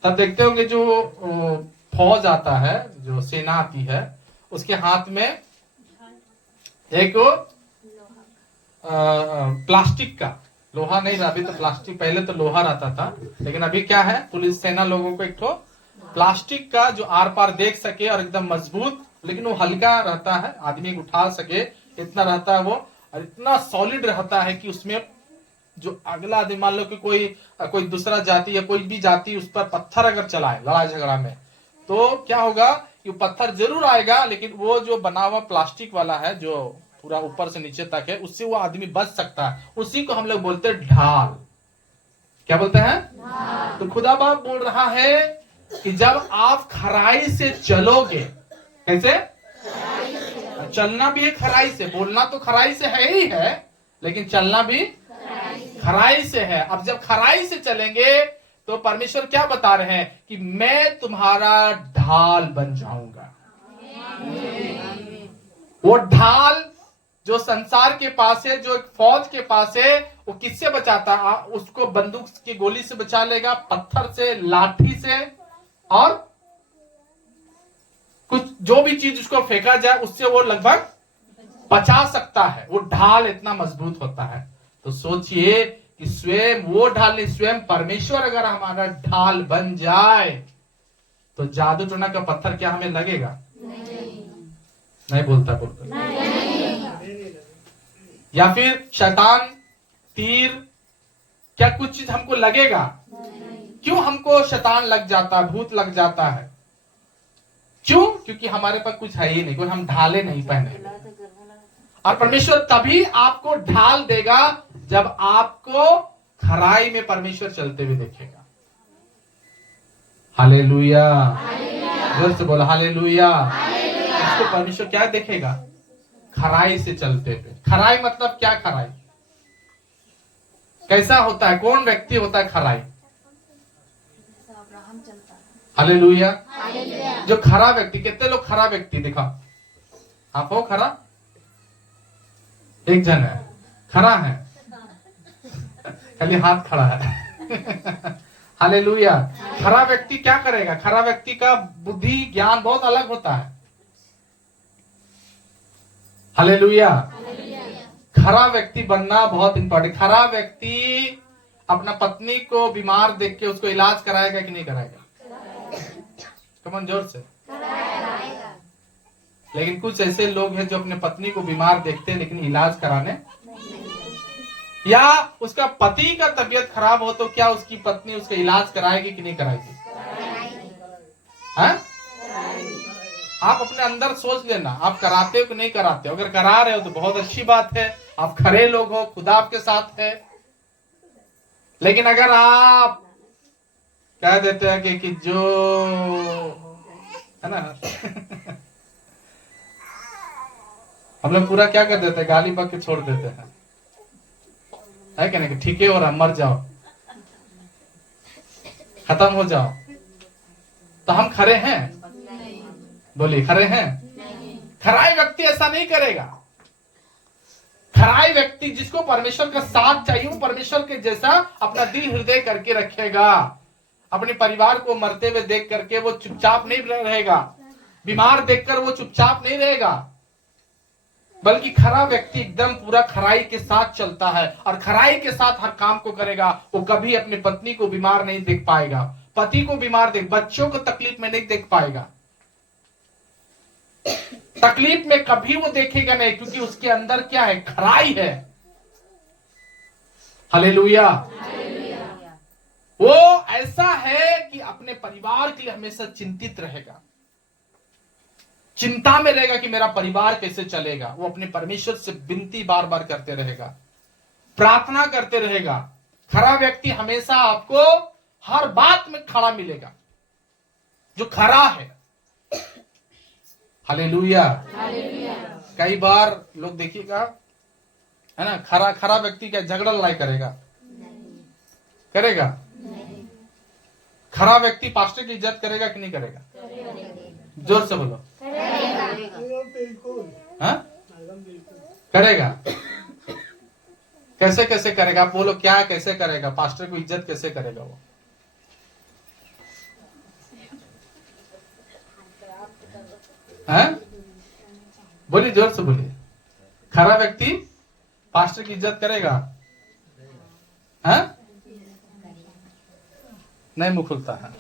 तब देखते होंगे जो फौज आता है, जो सेना आती है, उसके हाथ में एक प्लास्टिक का, लोहा नहीं रहा अभी तो, प्लास्टिक, पहले तो लोहा रहता था, लेकिन अभी क्या है, पुलिस सेना लोगों को एक तो प्लास्टिक का जो आर पार देख सके और एकदम मजबूत, लेकिन वो हल्का रहता है, आदमी उठा सके इतना रहता है वो, और इतना सॉलिड रहता है कि उसमें जो अगला आदमी, मान लो कि कोई दूसरा जाति या कोई भी जाति उस पर पत्थर अगर चलाए लड़ाई झगड़ा में, तो क्या होगा कि वो पत्थर जरूर आएगा, लेकिन वो जो बना हुआ प्लास्टिक वाला है जो पूरा ऊपर से नीचे तक है, उससे वो आदमी बच सकता है। उसी को हम लोग बोलते हैं ढाल। क्या बोलते हैं? तो खुदा बाप बोल रहा है कि जब आप खराई से चलोगे, कैसे चलना भी है? खराई से। बोलना तो खराई से है ही है, लेकिन चलना भी खराई से है। अब जब खराई से चलेंगे तो परमेश्वर क्या बता रहे हैं कि मैं तुम्हारा ढाल बन जाऊंगा। वो ढाल जो संसार के पास है, जो एक फौज के पास है, वो किससे बचाता है? उसको बंदूक की गोली से बचा लेगा, पत्थर से, लाठी से, और कुछ जो भी चीज उसको फेंका जाए उससे वो लगभग बचा सकता है। वो ढाल इतना मजबूत होता है। तो सोचिए कि स्वयं वो ढाल नहीं, स्वयं परमेश्वर अगर हमारा ढाल बन जाए तो जादू टोना का पत्थर क्या हमें लगेगा? नहीं बोलता या फिर शैतान तीर, क्या कुछ चीज हमको लगेगा? क्यों हमको शैतान लग जाता है, भूत लग जाता है? क्यों? क्योंकि हमारे पास कुछ है ही नहीं, कोई हम ढाले नहीं पहने। और परमेश्वर तभी आपको ढाल देगा जब आपको खराई में परमेश्वर चलते हुए देखेगा। हालेलुया। जोर से बोला हालेलुया। इसको परमेश्वर क्या देखेगा? खराई से चलते हुए। खराई मतलब क्या? खराई कैसा होता है? कौन व्यक्ति होता है खराई? हालेलुया। जो खरा व्यक्ति, कितने लोग खरा व्यक्ति दिखा? आप हो खरा? एक जन है खरा है, खाली हाथ खड़ा है। हालेलुया। खरा व्यक्ति क्या करेगा? खरा व्यक्ति का बुद्धि ज्ञान बहुत अलग होता है। हालेलुया। खरा व्यक्ति बनना बहुत इंपॉर्टेंट। खरा व्यक्ति अपना पत्नी को बीमार देख के उसको इलाज कराएगा कि नहीं कराएगा? कमन जोर से। लेकिन कुछ ऐसे लोग हैं जो अपने पत्नी को बीमार देखते हैं लेकिन इलाज कराने, या उसका पति का तबीयत खराब हो तो क्या उसकी पत्नी उसका इलाज कराएगी कि नहीं कराएगी? हैं? आप अपने अंदर सोच लेना, आप कराते हो कि नहीं कराते हो। अगर करा रहे हो तो बहुत अच्छी बात है, आप खरे लोग हो, खुदा आपके साथ है। लेकिन अगर आप कह देते हैं कि जो है ना हम लोग पूरा क्या कर देते हैं? गाली बक के छोड़ देते हैं, है क्या नहीं? ठीक है, और मर जाओ, खत्म हो जाओ। तो हम खरे हैं? बोलिए, खरे हैं? खराई व्यक्ति ऐसा नहीं करेगा। खराई व्यक्ति जिसको परमेश्वर का साथ चाहिए, वो परमेश्वर के जैसा अपना दिल हृदय करके रखेगा। अपने परिवार को मरते हुए देख करके वो चुपचाप नहीं रहेगा। बीमार देखकर वो चुपचाप नहीं रहेगा। बल्कि खरा व्यक्ति एकदम पूरा खराई के साथ चलता है और खराई के साथ हर काम को करेगा। वो कभी अपनी पत्नी को बीमार नहीं देख पाएगा, पति को बीमार देख, बच्चों को तकलीफ में नहीं देख पाएगा, तकलीफ में कभी वो देखेगा नहीं, क्योंकि उसके अंदर क्या है, खराई है। हालेलुया। वो ऐसा है कि अपने परिवार के लिए हमेशा चिंतित रहेगा, चिंता में रहेगा कि मेरा परिवार कैसे चलेगा। वो अपने परमेश्वर से विनती बार बार करते रहेगा, प्रार्थना करते रहेगा। खरा व्यक्ति हमेशा आपको हर बात में खड़ा मिलेगा, जो खरा है। हालेलुया। कई बार लोग देखिएगा, है ना, खरा व्यक्ति क्या झगड़ा लड़ाई करेगा? करेगा? खरा व्यक्ति पास्टर की इज्जत करेगा कि नहीं करेगा? जोर से बोलो। हाँ? करेगा। कैसे कैसे करेगा? आप बोलो, क्या कैसे करेगा? पास्टर को इज्जत कैसे करेगा वो? हैं? बोलिए, जोर से बोलिए। खरा व्यक्ति पास्टर की इज्जत करेगा? हैं? नहीं मुंह खुलता है।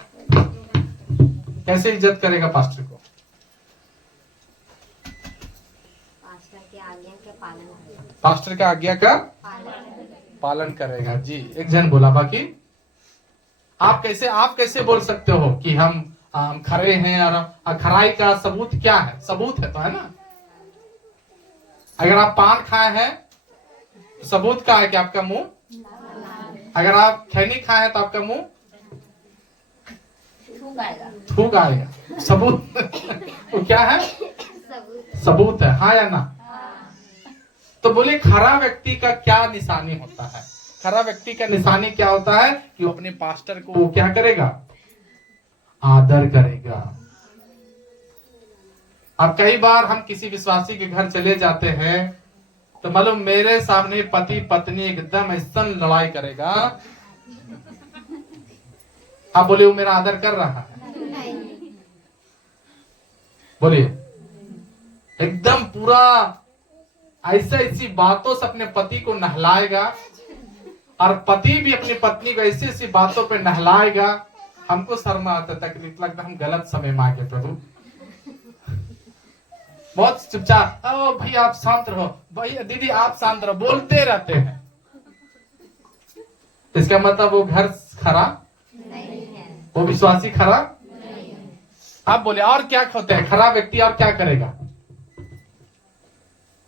कैसे इज्जत करेगा पास्टर को? पास्टर के आज्ञा का पालन करेगा। जी, एक जन बोला। बाकी आप कैसे बोल सकते हो कि हम खरे हैं? और खराई का सबूत क्या है? सबूत है तो, है ना। अगर आप पान खाए हैं तो सबूत क्या है कि आपका मुंह, अगर आप खैनी खाए हैं तो आपका मुंह थूक आएगा। सबूत वो क्या है? सबूत है, हाँ या ना? तो बोले खरा व्यक्ति का क्या निशानी होता है? खरा व्यक्ति का निशानी क्या होता है कि वो अपने पास्टर को वो क्या करेगा? आदर करेगा। अब कई बार हम किसी विश्वासी के घर चले जाते हैं तो मालूम मेरे सामने पति पत्नी एकदम ऐसा लड़ाई करेगा। आप बोले वो मेरा आदर कर रहा है? बोलिए। एकदम पूरा ऐसी बातों से अपने पति को नहलाएगा और पति भी अपनी पत्नी को ऐसी बातों पे नहलाएगा। हमको शर्मा आता, तकलीफ लगता, हम गलत समय में आ गए प्रभु। बहुत चुपचाप, ओ भाई आप शांत रहो, भैया दीदी आप शांत रहो, बोलते रहते हैं। इसका मतलब वो घर खरा नहीं है, वो विश्वासी खरा नहीं है। आप बोले और क्या होते हैं? खरा व्यक्ति और क्या करेगा?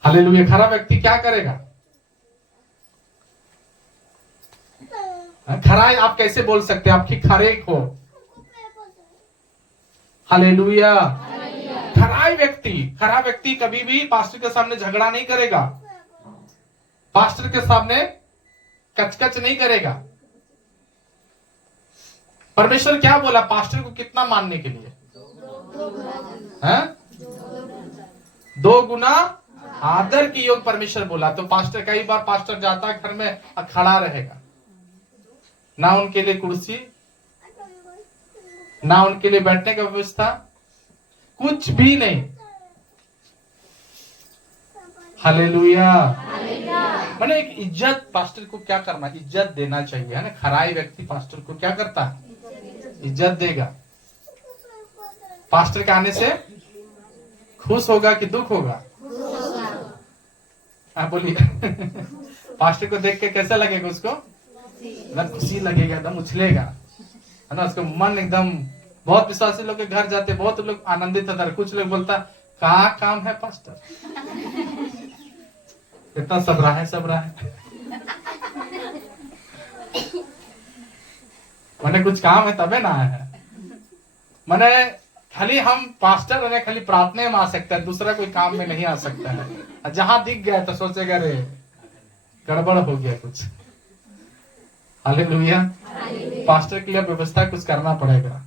हालेलुया। खरा व्यक्ति क्या करेगा? खरा आप कैसे बोल सकते हैं? आपकी खरे हो। हालेलुया। खरा व्यक्ति कभी भी पास्टर के सामने झगड़ा नहीं करेगा, पास्टर के सामने कचकच नहीं करेगा। परमेश्वर क्या बोला पास्टर को कितना मानने के लिए? 2 गुना आदर की योग परमेश्वर बोला। तो पास्टर, कई बार पास्टर जाता है घर में खड़ा रहेगा, ना उनके लिए कुर्सी, ना उनके लिए बैठने का व्यवस्था, कुछ भी नहीं। हालेलुया। मैंने एक इज्जत पास्टर को क्या करना, इज्जत देना चाहिए, है ना। खराई व्यक्ति पास्टर को क्या करता है? इज्जत देगा। पास्टर के आने से खुश होगा कि दुख होगा? आप बोलिए। पास्टर को देख के कैसा लगेगा उसको? ना खुशी लगेगा, एकदम उछलेगा, है ना। उसको मन एकदम, बहुत विश्वासी लोग के घर जाते, बहुत लोग आनंदित होता है। कुछ लोग बोलता कहाँ काम है पास्टर, इतना सबरा है। मैंने कुछ काम है तबे ना आया है। मैंने खाली हम पास्टर है, खाली प्रार्थना में आ सकता है, दूसरा कोई काम में नहीं आ सकता है। जहां दिख गया तो सोचेगा रे गड़बड़ हो गया कुछ। हालेलुया। पास्टर के लिए व्यवस्था कुछ करना पड़ेगा,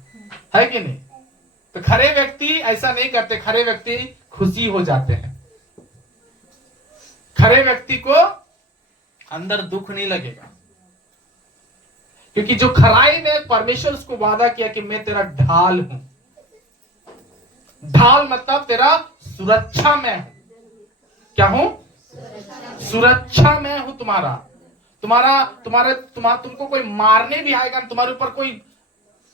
है कि नहीं? तो खरे व्यक्ति ऐसा नहीं करते। खरे व्यक्ति खुशी हो जाते हैं। खरे व्यक्ति को अंदर दुख नहीं लगेगा, क्योंकि जो खराई में परमेश्वर उसको वादा किया कि मैं तेरा ढाल हूं। ढाल मतलब तेरा सुरक्षा में हूं, क्या हूं? सुरक्षा में हूं तुम्हारा। तुमको कोई मारने भी आएगा, तुम्हारे ऊपर कोई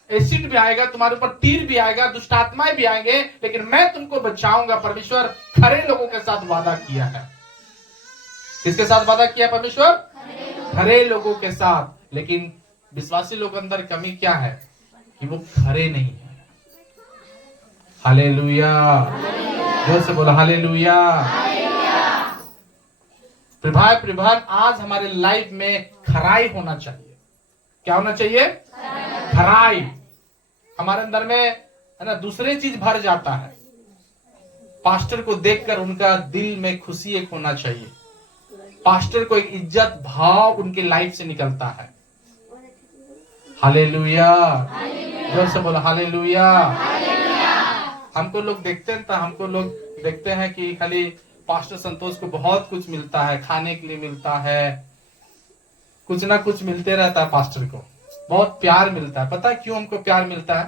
एसिड भी आएगा, तुम्हारे ऊपर तीर भी आएगा, दुष्ट आत्माएं भी आएंगे, लेकिन मैं तुमको बचाऊंगा। परमेश्वर खरे लोगों के साथ वादा किया है। किसके साथ वादा किया परमेश्वर? खरे लोगों के साथ। लेकिन विश्वासी लोग अंदर कमी क्या है कि वो खरे नहीं है। हालेलुया, जोर से बोला हालेलुया। प्रभान आज हमारे लाइफ में खराई होना चाहिए। क्या होना चाहिए? खराई। हमारे अंदर में है ना, दूसरे चीज भर जाता है। पास्टर को देखकर उनका दिल में खुशी एक होना चाहिए। पास्टर को एक इज्जत भाव उनके लाइफ से निकलता है। हालेलुया, जोर से बोला हालेलुया। हमको लोग देखते हैं कि खाली पास्टर संतोष को बहुत कुछ मिलता है, खाने के लिए मिलता है, कुछ ना कुछ मिलते रहता है। पास्टर को बहुत प्यार मिलता है। पता है क्यों हमको प्यार मिलता है?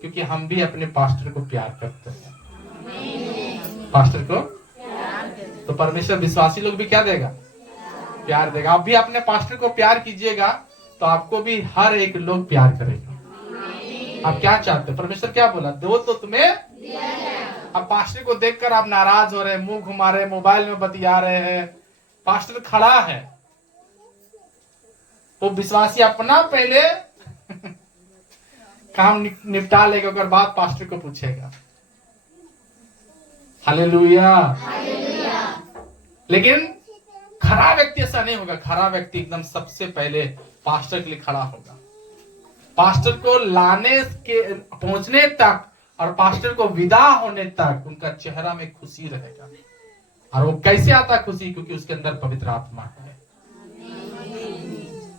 क्योंकि हम भी अपने पास्टर को प्यार करते हैं। पास्टर को तो परमेश्वर विश्वासी लोग भी क्या देगा? प्यार देगा। आप भी अपने पास्टर को प्यार कीजिएगा तो आपको भी हर एक लोग प्यार करेगा। आप क्या चाहते हैं? परमेश्वर क्या बोला? दो तो तुम्हें। अब पास्टर को देखकर आप नाराज हो रहे हैं, मुंह घुमा रहे हैं, मोबाइल में बतिया रहे हैं। पास्टर खड़ा है, वो विश्वासी अपना पहले काम निपटा लेगा, उसके बाद पास्टर को पूछेगा। हालेलुया। लेकिन खरा व्यक्ति ऐसा नहीं होगा। खरा व्यक्ति एकदम सबसे पहले पास्टर के लिए खड़ा होगा। पास्टर को लाने के पहुंचने तक और पास्टर को विदा होने तक उनका चेहरा में खुशी रहेगा। और वो कैसे आता खुशी? क्योंकि उसके अंदर पवित्र आत्मा है।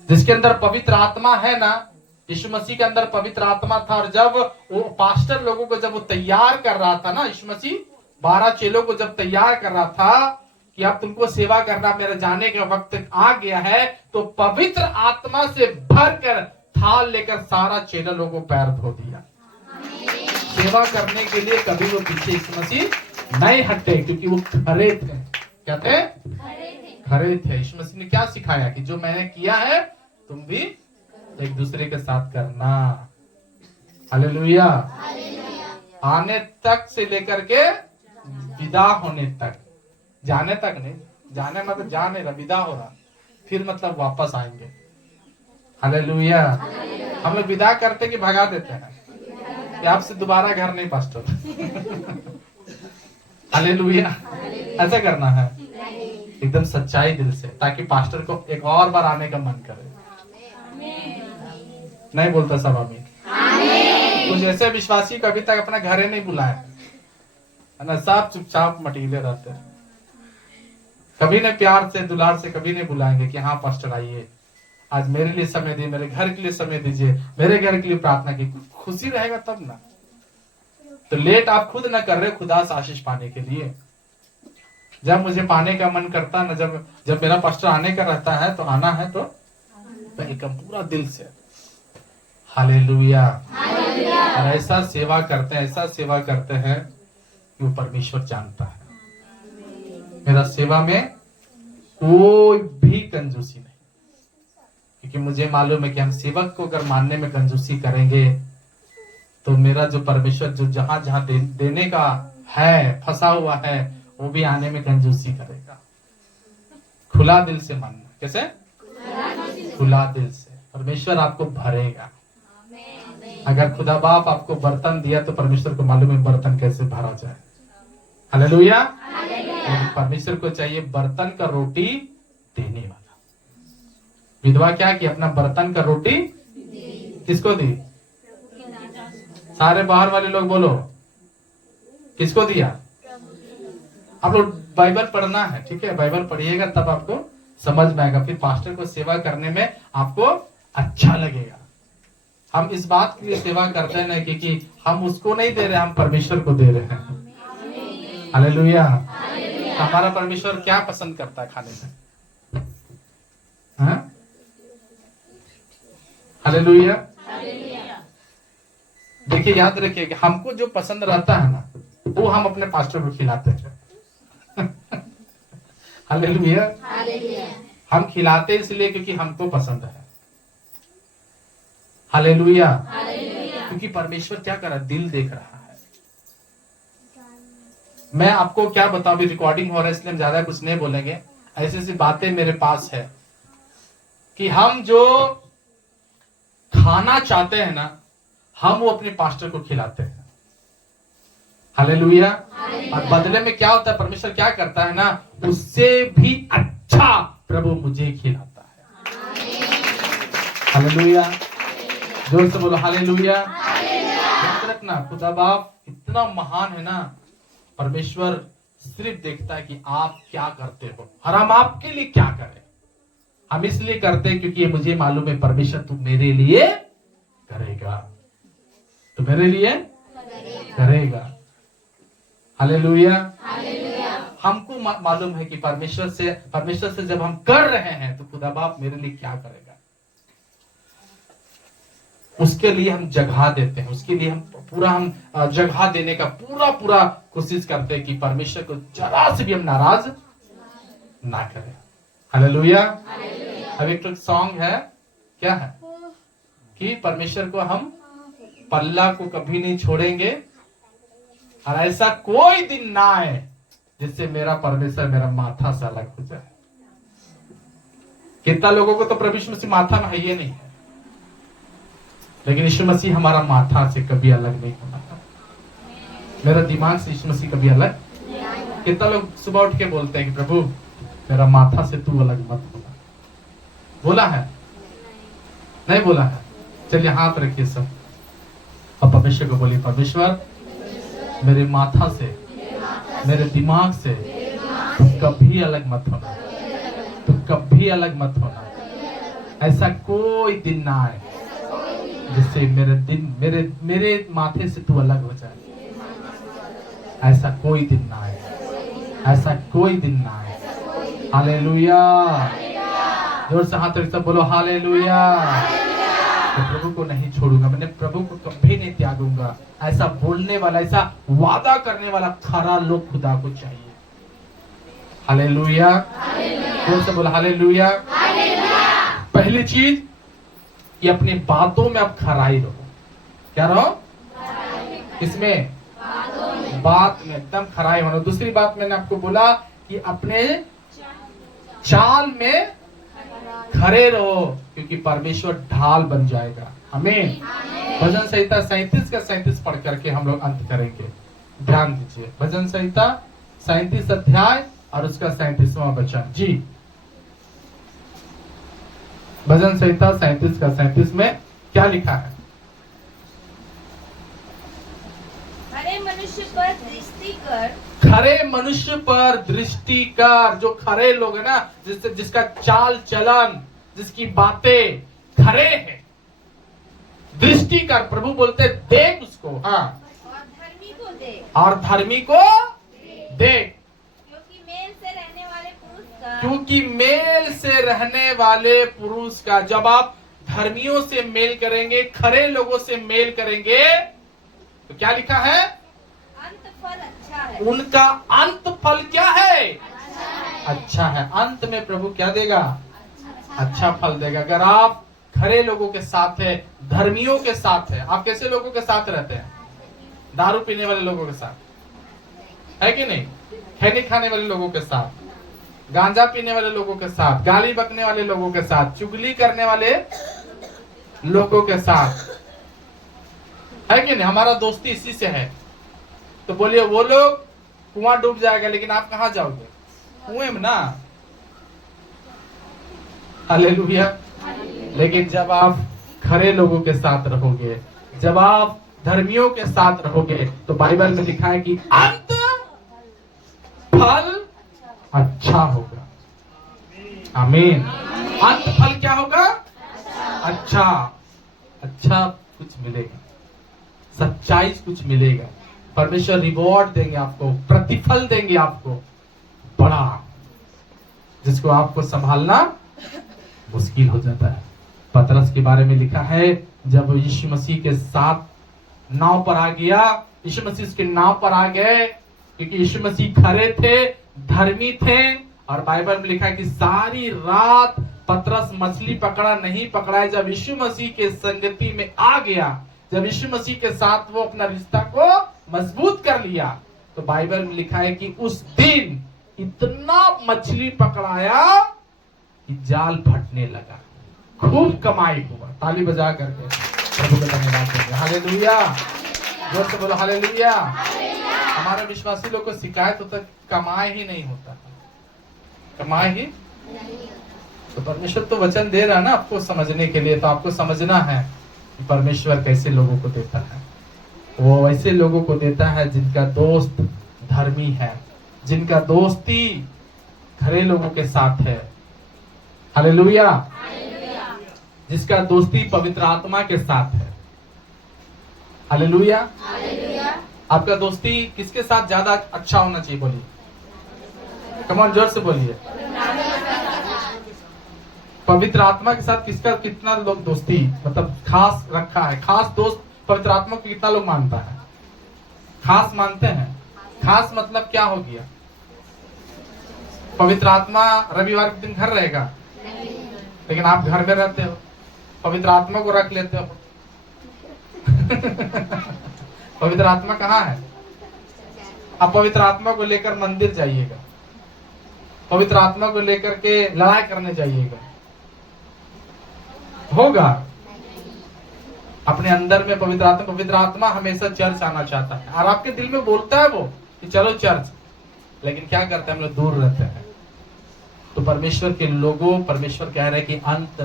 जिसके अंदर पवित्र आत्मा है ना, यीशु मसीह के अंदर पवित्र आत्मा था। और जब वो पास्टर लोगों को जब वो तैयार कर रहा था ना, यीशु मसीह 12 चेलों को जब तैयार कर रहा था कि अब तुमको सेवा करना, मेरे जाने का वक्त आ गया है, तो पवित्र आत्मा से भरकर थाल लेकर सारा चेला लोगों को पैर धो दिया। सेवा करने के लिए कभी वो पीछे यीशु मसीह नहीं हटे, क्योंकि वो खरे थे। क्या थे? खरे थे। यीशु मसीह ने क्या सिखाया कि जो मैंने किया है तुम भी एक दूसरे के साथ करना। हालेलुया। आने तक से लेकर के विदा होने तक, जाने तक नहीं, जाने मतलब जा नहीं रहा, विदा हो रहा, फिर मतलब वापस आएंगे। हालेलुया। हम लोग विदा करते कि भगा देते हैं कि आपसे दोबारा घर नहीं पास्टर। हालेलुया। ऐसा करना है एकदम सच्चाई दिल से, ताकि पास्टर को एक और बार आने का मन करे। नहीं बोलता सब आमीन। कुछ ऐसे विश्वासी को अभी तक अपना घरे नहीं बुलाया है ना, सब चुपचाप मटीले रहते हैं। कभी ने प्यार से दुलार से कभी नहीं बुलाएंगे कि हाँ पास्टर आइए, आज मेरे लिए समय दिए, मेरे घर के लिए समय दीजिए, मेरे घर के लिए प्रार्थना की। खुशी रहेगा तब ना। तो लेट आप खुद ना कर रहे खुदा से आशीष पाने के लिए। जब मुझे पाने का मन करता है ना, जब मेरा पास्टर आने का रहता है तो आना है तो एकदम पूरा दिल से। हालेलुया। और ऐसा सेवा करते हैं, ऐसा सेवा करते हैं कि वो परमेश्वर जानता है मेरा सेवा में कोई भी कंजूसी नहीं। क्योंकि मुझे मालूम है कि हम सेवक को अगर मानने में कंजूसी करेंगे तो मेरा जो परमेश्वर जो जहां जहां देने का है, फंसा हुआ है, वो भी आने में कंजूसी करेगा। खुला दिल से मानना। कैसे? खुला दिल से परमेश्वर आपको भरेगा। अगर खुदा बाप आपको बर्तन दिया तो परमेश्वर को मालूम है बर्तन कैसे भरा जाए। हालेलुया। परमेश्वर को चाहिए बर्तन का रोटी देने वाला। विधवा क्या की? अपना बर्तन का रोटी किसको दी? सारे बाहर वाले लोग बोलो, किसको दिया? आप लोग बाइबल पढ़ना है, ठीक है? बाइबल पढ़िएगा तब आपको समझ में आएगा। फिर पास्टर को सेवा करने में आपको अच्छा लगेगा। हम इस बात के लिए सेवा करते हैं ना क्योंकि हम उसको नहीं दे रहे, हम परमेश्वर को दे रहे हैं। हालेलुया। हमारा परमेश्वर क्या पसंद करता है खाने में? हालेलुया। देखिए याद रखिए कि हमको जो पसंद रहता है ना वो हम अपने पास्टर को खिलाते हैं। हालेलुया। हम खिलाते इसलिए क्योंकि हमको पसंद है। हालेलुया। क्योंकि परमेश्वर क्या कर रहा है, दिल देख रहा है। मैं आपको क्या बताऊं, अभी रिकॉर्डिंग हो रहा है इसलिए हम ज्यादा कुछ नहीं बोलेंगे। ऐसी ऐसी बातें मेरे पास है कि हम जो खाना चाहते हैं ना, हम वो अपने पास्टर को खिलाते हैं। हालेलुया। और बदले में क्या होता है, परमेश्वर क्या करता है ना, उससे भी अच्छा प्रभु मुझे खिलाता है। हालेलुया। जोर से बोलो हालेलुया। याद रखना, खुदा बाप इतना महान है ना, परमेश्वर सिर्फ देखता है कि आप क्या करते हो और हम आपके लिए क्या करें। हम इसलिए करते हैं क्योंकि मुझे मालूम है परमेश्वर तू मेरे लिए करेगा, तो मेरे लिए करेगा। हालेलुया। हमको मालूम है कि परमेश्वर से जब हम कर रहे हैं तो खुदा बाप मेरे लिए क्या करेगा। उसके लिए हम जगह देते हैं, उसके लिए हम जगह देने का पूरा कोशिश करते हैं कि परमेश्वर को जरा से भी हम नाराज ना करें। हालेलुया। अब एक सॉन्ग है, क्या है कि परमेश्वर को हम पल्ला को कभी नहीं छोड़ेंगे और ऐसा कोई दिन ना आए जिससे मेरा परमेश्वर मेरा माथा से अलग हो जाए। कितना लोगों को तो प्रभु यीशु मसीह माथा में है ही नहीं है, लेकिन यीशु मसीह हमारा माथा से कभी अलग नहीं होना। मेरा दिमाग से यीशु मसीह कभी अलग। कितना लोग सुबह उठ के बोलते हैं कि प्रभु मेरा माथा से तू अलग मत होना। बोला है? नहीं बोला है? चलिए हाथ रखिए सब और परमेश्वर को बोलिए, परमेश्वर मेरे माथा से, मेरे दिमाग से तू कभी अलग मत होना, तू कभी अलग मत होना। ऐसा कोई दिन ना आए जिससे मेरे माथे से तू अलग हो जाए। ऐसा कोई दिन ना आए, ऐसा कोई दिन ना आए। हालेलुया। जोर से हाथ रख सब बोलो हालेलुया। तो प्रभु को नहीं छोड़ूंगा, मैंने प्रभु को कभी नहीं त्यागूंगा। ऐसा बोलने वाला, ऐसा वादा करने वाला खरा लोग खुदा को चाहिए। हालेलुया। जोर से बोलो हालेलुया। पहली चीज कि अपनी बातों में आप खराई रहो। क्या रहो? इसमें बात में एकदम खराई होना। दूसरी बात मैंने आपको बोला कि अपने चाल में खरे रहो, क्योंकि परमेश्वर ढाल बन जाएगा। हमें भजन संहिता 37 का 37 पढ़ करके हम लोग अंत करेंगे। ध्यान दीजिए, भजन संहिता 37 अध्याय और उसका 37वां वचन। जी, भजन संहिता 37 का 37 में क्या लिखा है? खरे मनुष्य पर दृष्टि कर, खरे मनुष्य पर दृष्टि कर। जो खरे लोग है ना, जिसका चाल चलन, जिसकी बातें खरे हैं, दृष्टि कर। प्रभु बोलते देख उसको। हाँ, और धर्मी को देख, और धर्मी को देख, क्योंकि मेल से रहने वाले पुरुष का, क्योंकि मेल से रहने वाले पुरुष का। जब आप धर्मियों से मेल करेंगे, खरे लोगों से मेल करेंगे, तो क्या लिखा है? अंत फल अच्छा है। उनका अंत फल क्या है? अच्छा है। अंत में प्रभु क्या देगा? अच्छा फल देगा। अगर आप खरे लोगों के साथ है, धर्मियों के साथ है। आप कैसे लोगों के साथ रहते हैं? दारू पीने वाले लोगों के साथ, है कि नहीं? खैनी खाने वाले लोगों के साथ, गांजा पीने वाले लोगों के साथ, गाली बकने वाले लोगों के साथ, चुगली करने वाले लोगों के साथ, है कि नहीं? हमारा दोस्ती इसी से है। तो बोलिए वो लोग कुआं डूब जाएगा, लेकिन आप कहां जाओगे? कुएं में ना। हालेलुया। लेकिन जब आप खरे लोगों के साथ रहोगे, जब आप धर्मियों के साथ रहोगे, तो बाइबल में लिखा है कि अंत फल अच्छा होगा। आमीन। अंत फल क्या होगा? अच्छा। अच्छा कुछ मिलेगा, सच्चाई कुछ मिलेगा। परमेश्वर रिवॉर्ड देंगे आपको, प्रतिफल देंगे आपको बड़ा, जिसको आपको संभालना मुश्किल हो जाता है। पतरस के बारे में लिखा है, जब यीशु मसीह के साथ नाव पर आ गया, यीशु मसीह उसके नाव पर आ गए, क्योंकि यीशु मसीह खरे थे, धर्मी थे, और बाइबल में लिखा है कि सारी रात पतरस मछली पकड़ा नहीं पकड़ा, जब यीशु मसीह के संगति में आ गया, जब यीशु मसीह के साथ वो अपना रिश्ता को मजबूत कर लिया, तो बाइबल में लिखा है कि उस दिन इतना मछली पकड़ाया कि जाल फटने लगा, खूब कमाई हुआ। ताली बजा करके प्रभु का धन्यवाद करेंगे। हालेलुया, जोर से बोलो हालेलुया। हमारे विश्वासी लोग को शिकायत होता है कमाई ही नहीं होता, कमाई ही। तो परमेश्वर तो वचन दे रहा है ना आपको समझने के लिए, तो आपको समझना है कि परमेश्वर कैसे लोगों को देता है। वो ऐसे लोगों को देता है जिनका दोस्त धर्मी है, जिनका दोस्ती खरे लोगों के साथ है। हालेलुया। जिसका दोस्ती पवित्र आत्मा के साथ है। हालेलुया। आपका दोस्ती किसके साथ ज्यादा अच्छा होना चाहिए? बोलिए, कम ऑन, जोर से बोलिए। पवित्र आत्मा के साथ किसका कितना लोग दोस्ती मतलब खास रखा है? खास दोस्त पवित्र आत्मा को कितना लोग मानता है? खास मानते हैं। खास मतलब क्या हो गया? पवित्र आत्मा रविवार के दिन घर रहेगा, लेकिन आप घर में रहते हो, पवित्र आत्मा को रख लेते हो। पवित्र आत्मा कहाँ है? आप पवित्र आत्मा को लेकर मंदिर जाइएगा, पवित्र आत्मा को लेकर के लड़ाई करने जाइएगा, होगा? अपने अंदर में पवित्र आत्मा हमेशा चर्च आना चाहता है, और आपके दिल में बोलता है वो कि चलो चर्च, लेकिन क्या करते हैं हम लोग? दूर रहते हैं। तो परमेश्वर के लोगों, परमेश्वर कह रहे हैं कि अंत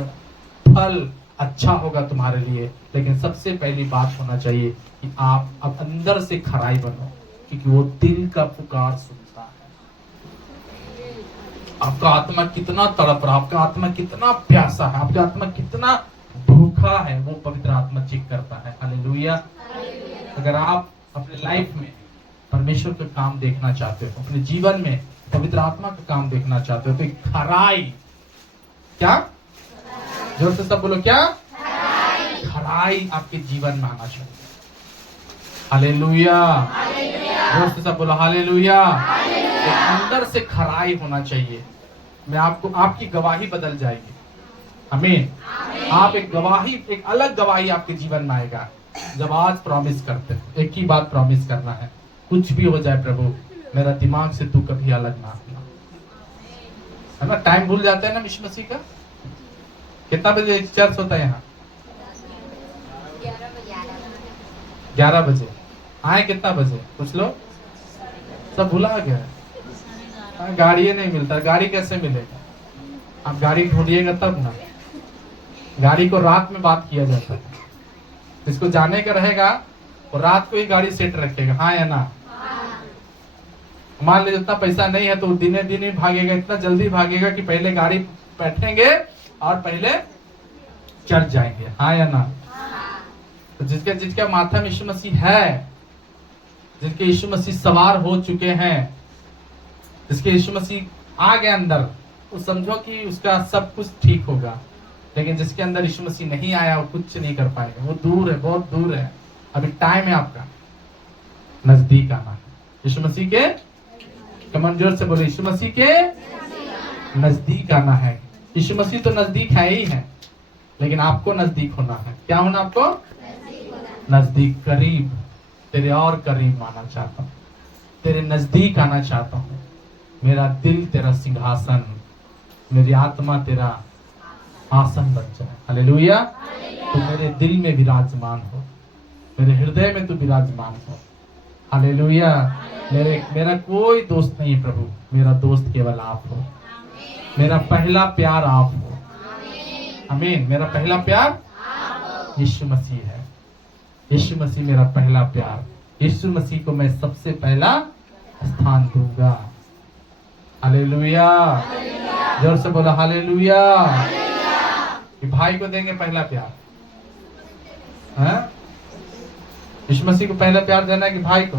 फल अच्छा होगा तुम्हारे लिए, लेकिन सबसे पहली बात होना चाहिए कि आप अब अंदर से खराई बनो, क्योंकि वो दिल का पुकार सुनता है। आपका आत्मा कितना तड़प रहा, आपका आत्मा कितना प्यासा है, आपका आत्मा कितना भूखा है, वो पवित्र आत्मा चेक करता है। हालेलुया। अगर आप अपने लाइफ में परमेश्वर का काम देखना चाहते हो, अपने जीवन में पवित्र आत्मा का काम देखना चाहते हो, तो एक खराई, क्या? जोर से सब बोलो, क्या? खराई आपके जीवन में आना चाहिए। हालेलुया। जोर से सब बोलो हालेलुया। अंदर से खराई होना चाहिए। मैं आपको, आपकी गवाही बदल जाएगी। आमीन। आप एक गवाही, एक अलग गवाही आपके जीवन में आएगा जब आज प्रॉमिस करते हैं। एक ही बात प्रॉमिस करना है, कुछ भी हो जाए प्रभु, मेरा दिमाग से तू कभी अलग ना होना, है ना? टाइम भूल जाते हैं ना यीशु मसीह का। कितना बजे चर्च होता है यहाँ? 11 बजे। आए कितना बजे? कुछ लोग सब भुला गया। गाड़ी नहीं मिलता, गाड़ी कैसे मिलेगा? आप गाड़ी ढूंढिएगा तब ना। गाड़ी को रात में बात किया जाता है, जिसको जाने का रहेगा वो रात को ही गाड़ी सेट रखेगा, हाँ या ना? मान लीजिए उतना पैसा नहीं है तो दिने दिन ही भागेगा, इतना जल्दी भागेगा कि पहले गाड़ी बैठेंगे और पहले चर्च जाएंगे, हाँ या ना? तो जिसका माथा में यीशु मसीह है, जिनके यीशु मसीह सवार हो चुके हैं, जिसके यीशु मसीह आ गए अंदर, वो समझो कि उसका सब कुछ ठीक होगा। लेकिन जिसके अंदर यीशु मसीह नहीं आया वो कुछ नहीं कर पाएगा, वो दूर है, बहुत दूर है। अभी टाइम है आपका नजदीक आना है। यीशु मसीह के, कमजोर से बोले, यीशु मसीह के नजदीक आना है। यीशु मसीह तो नजदीक है ही है, लेकिन आपको नजदीक होना है। क्या होना आपको? नजदीक, करीब, तेरे और करीब आना चाहता हूँ, तेरे नजदीक आना चाहता हूँ। मेरा दिल तेरा सिंहासन, मेरी आत्मा तेरा आसन बन जाए। हालेलुया। तू मेरे दिल में विराजमान हो, मेरे हृदय में तू विराजमान हो। हालेलुया। मेरा कोई दोस्त नहीं प्रभु, मेरा दोस्त केवल आप हो। मेरा पहला प्यार आप हो। आमीन। मेरा पहला प्यार यीशु मसीह है। यीशु मसीह मेरा पहला प्यार। यीशु मसीह को मैं सबसे पहला स्थान दूंगा। हालेलुया। जोर से बोला हालेलुया। भाई को देंगे पहला प्यार, हैं? यीशु मसीह को पहला प्यार देना है कि भाई को?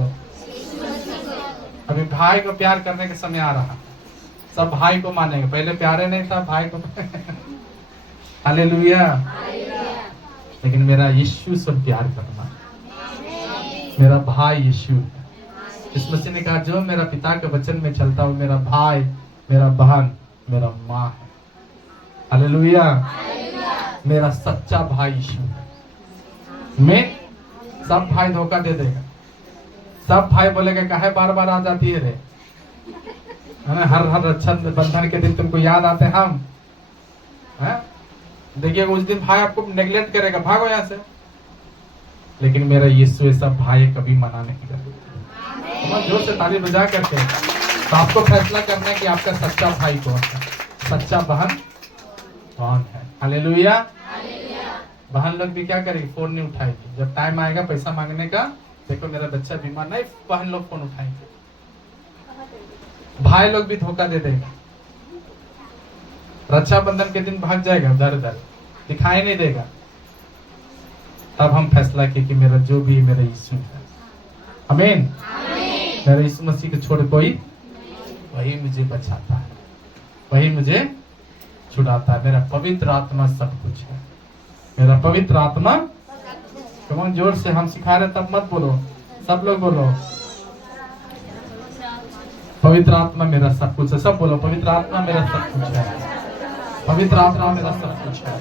अभी भाई को प्यार करने का समय आ रहा, सब भाई को मानेंगे। पहले प्यारे नहीं था भाई को। हालेलुया। लेकिन मेरा यीशु से प्यार करना, मेरा भाई यीशु है। यीशु मसीह ने कहा जो मेरा पिता के वचन में चलता वो मेरा भाई, मेरा बहन, मेरा माँ है। हालेलुया। मेरा सच्चा भाई यीशु है। मैं सब भाई धोखा दे देगा। सब भाई बोलेगा काहे बार बार आ जाती है रे, है ना? हर रक्षा बंधन के दिन तुमको याद आते हम, हैं? देखिए उस दिन भाई आपको नेग्लेक्ट करेगा, भागो यहाँ से। लेकिन मेरा यीशु ऐसा भाई कभी मना नहीं करेगा। तो जोर से ताली बजा करके तो आपको फैसला करना है कि आपका सच्चा भाई कौन है, सच्चा बहन कौन है। हालेलुया। बहन लोग भी क्या करेगी, फोन नहीं उठाएगी। जब टाइम आएगा पैसा मांगने का, देखो मेरा बच्चा बीमार, नहीं बहन लोग फोन उठाएंगे। भाई लोग भी धोखा दे देगा, रक्षाबंधन के दिन भाग जाएगा उधर उधर, दिखाई नहीं देगा। तब हम फैसला किए कि मेरा जो भी मेरा यीशु है। आमीन। मेरा यीशु मसीह को छोड़ कोई, वही मुझे बचाता है, वही मुझे छुड़ाता है। मेरा पवित्र आत्मा सब कुछ है। मेरा पवित्र आत्मा, कम जोर से हम सिखा रहे तब मत बोलो, सब लोग बोलो पवित्र आत्मा मेरा सब कुछ है। सब बोलो पवित्र आत्मा मेरा सब कुछ है। पवित्र आत्मा मेरा सब कुछ है।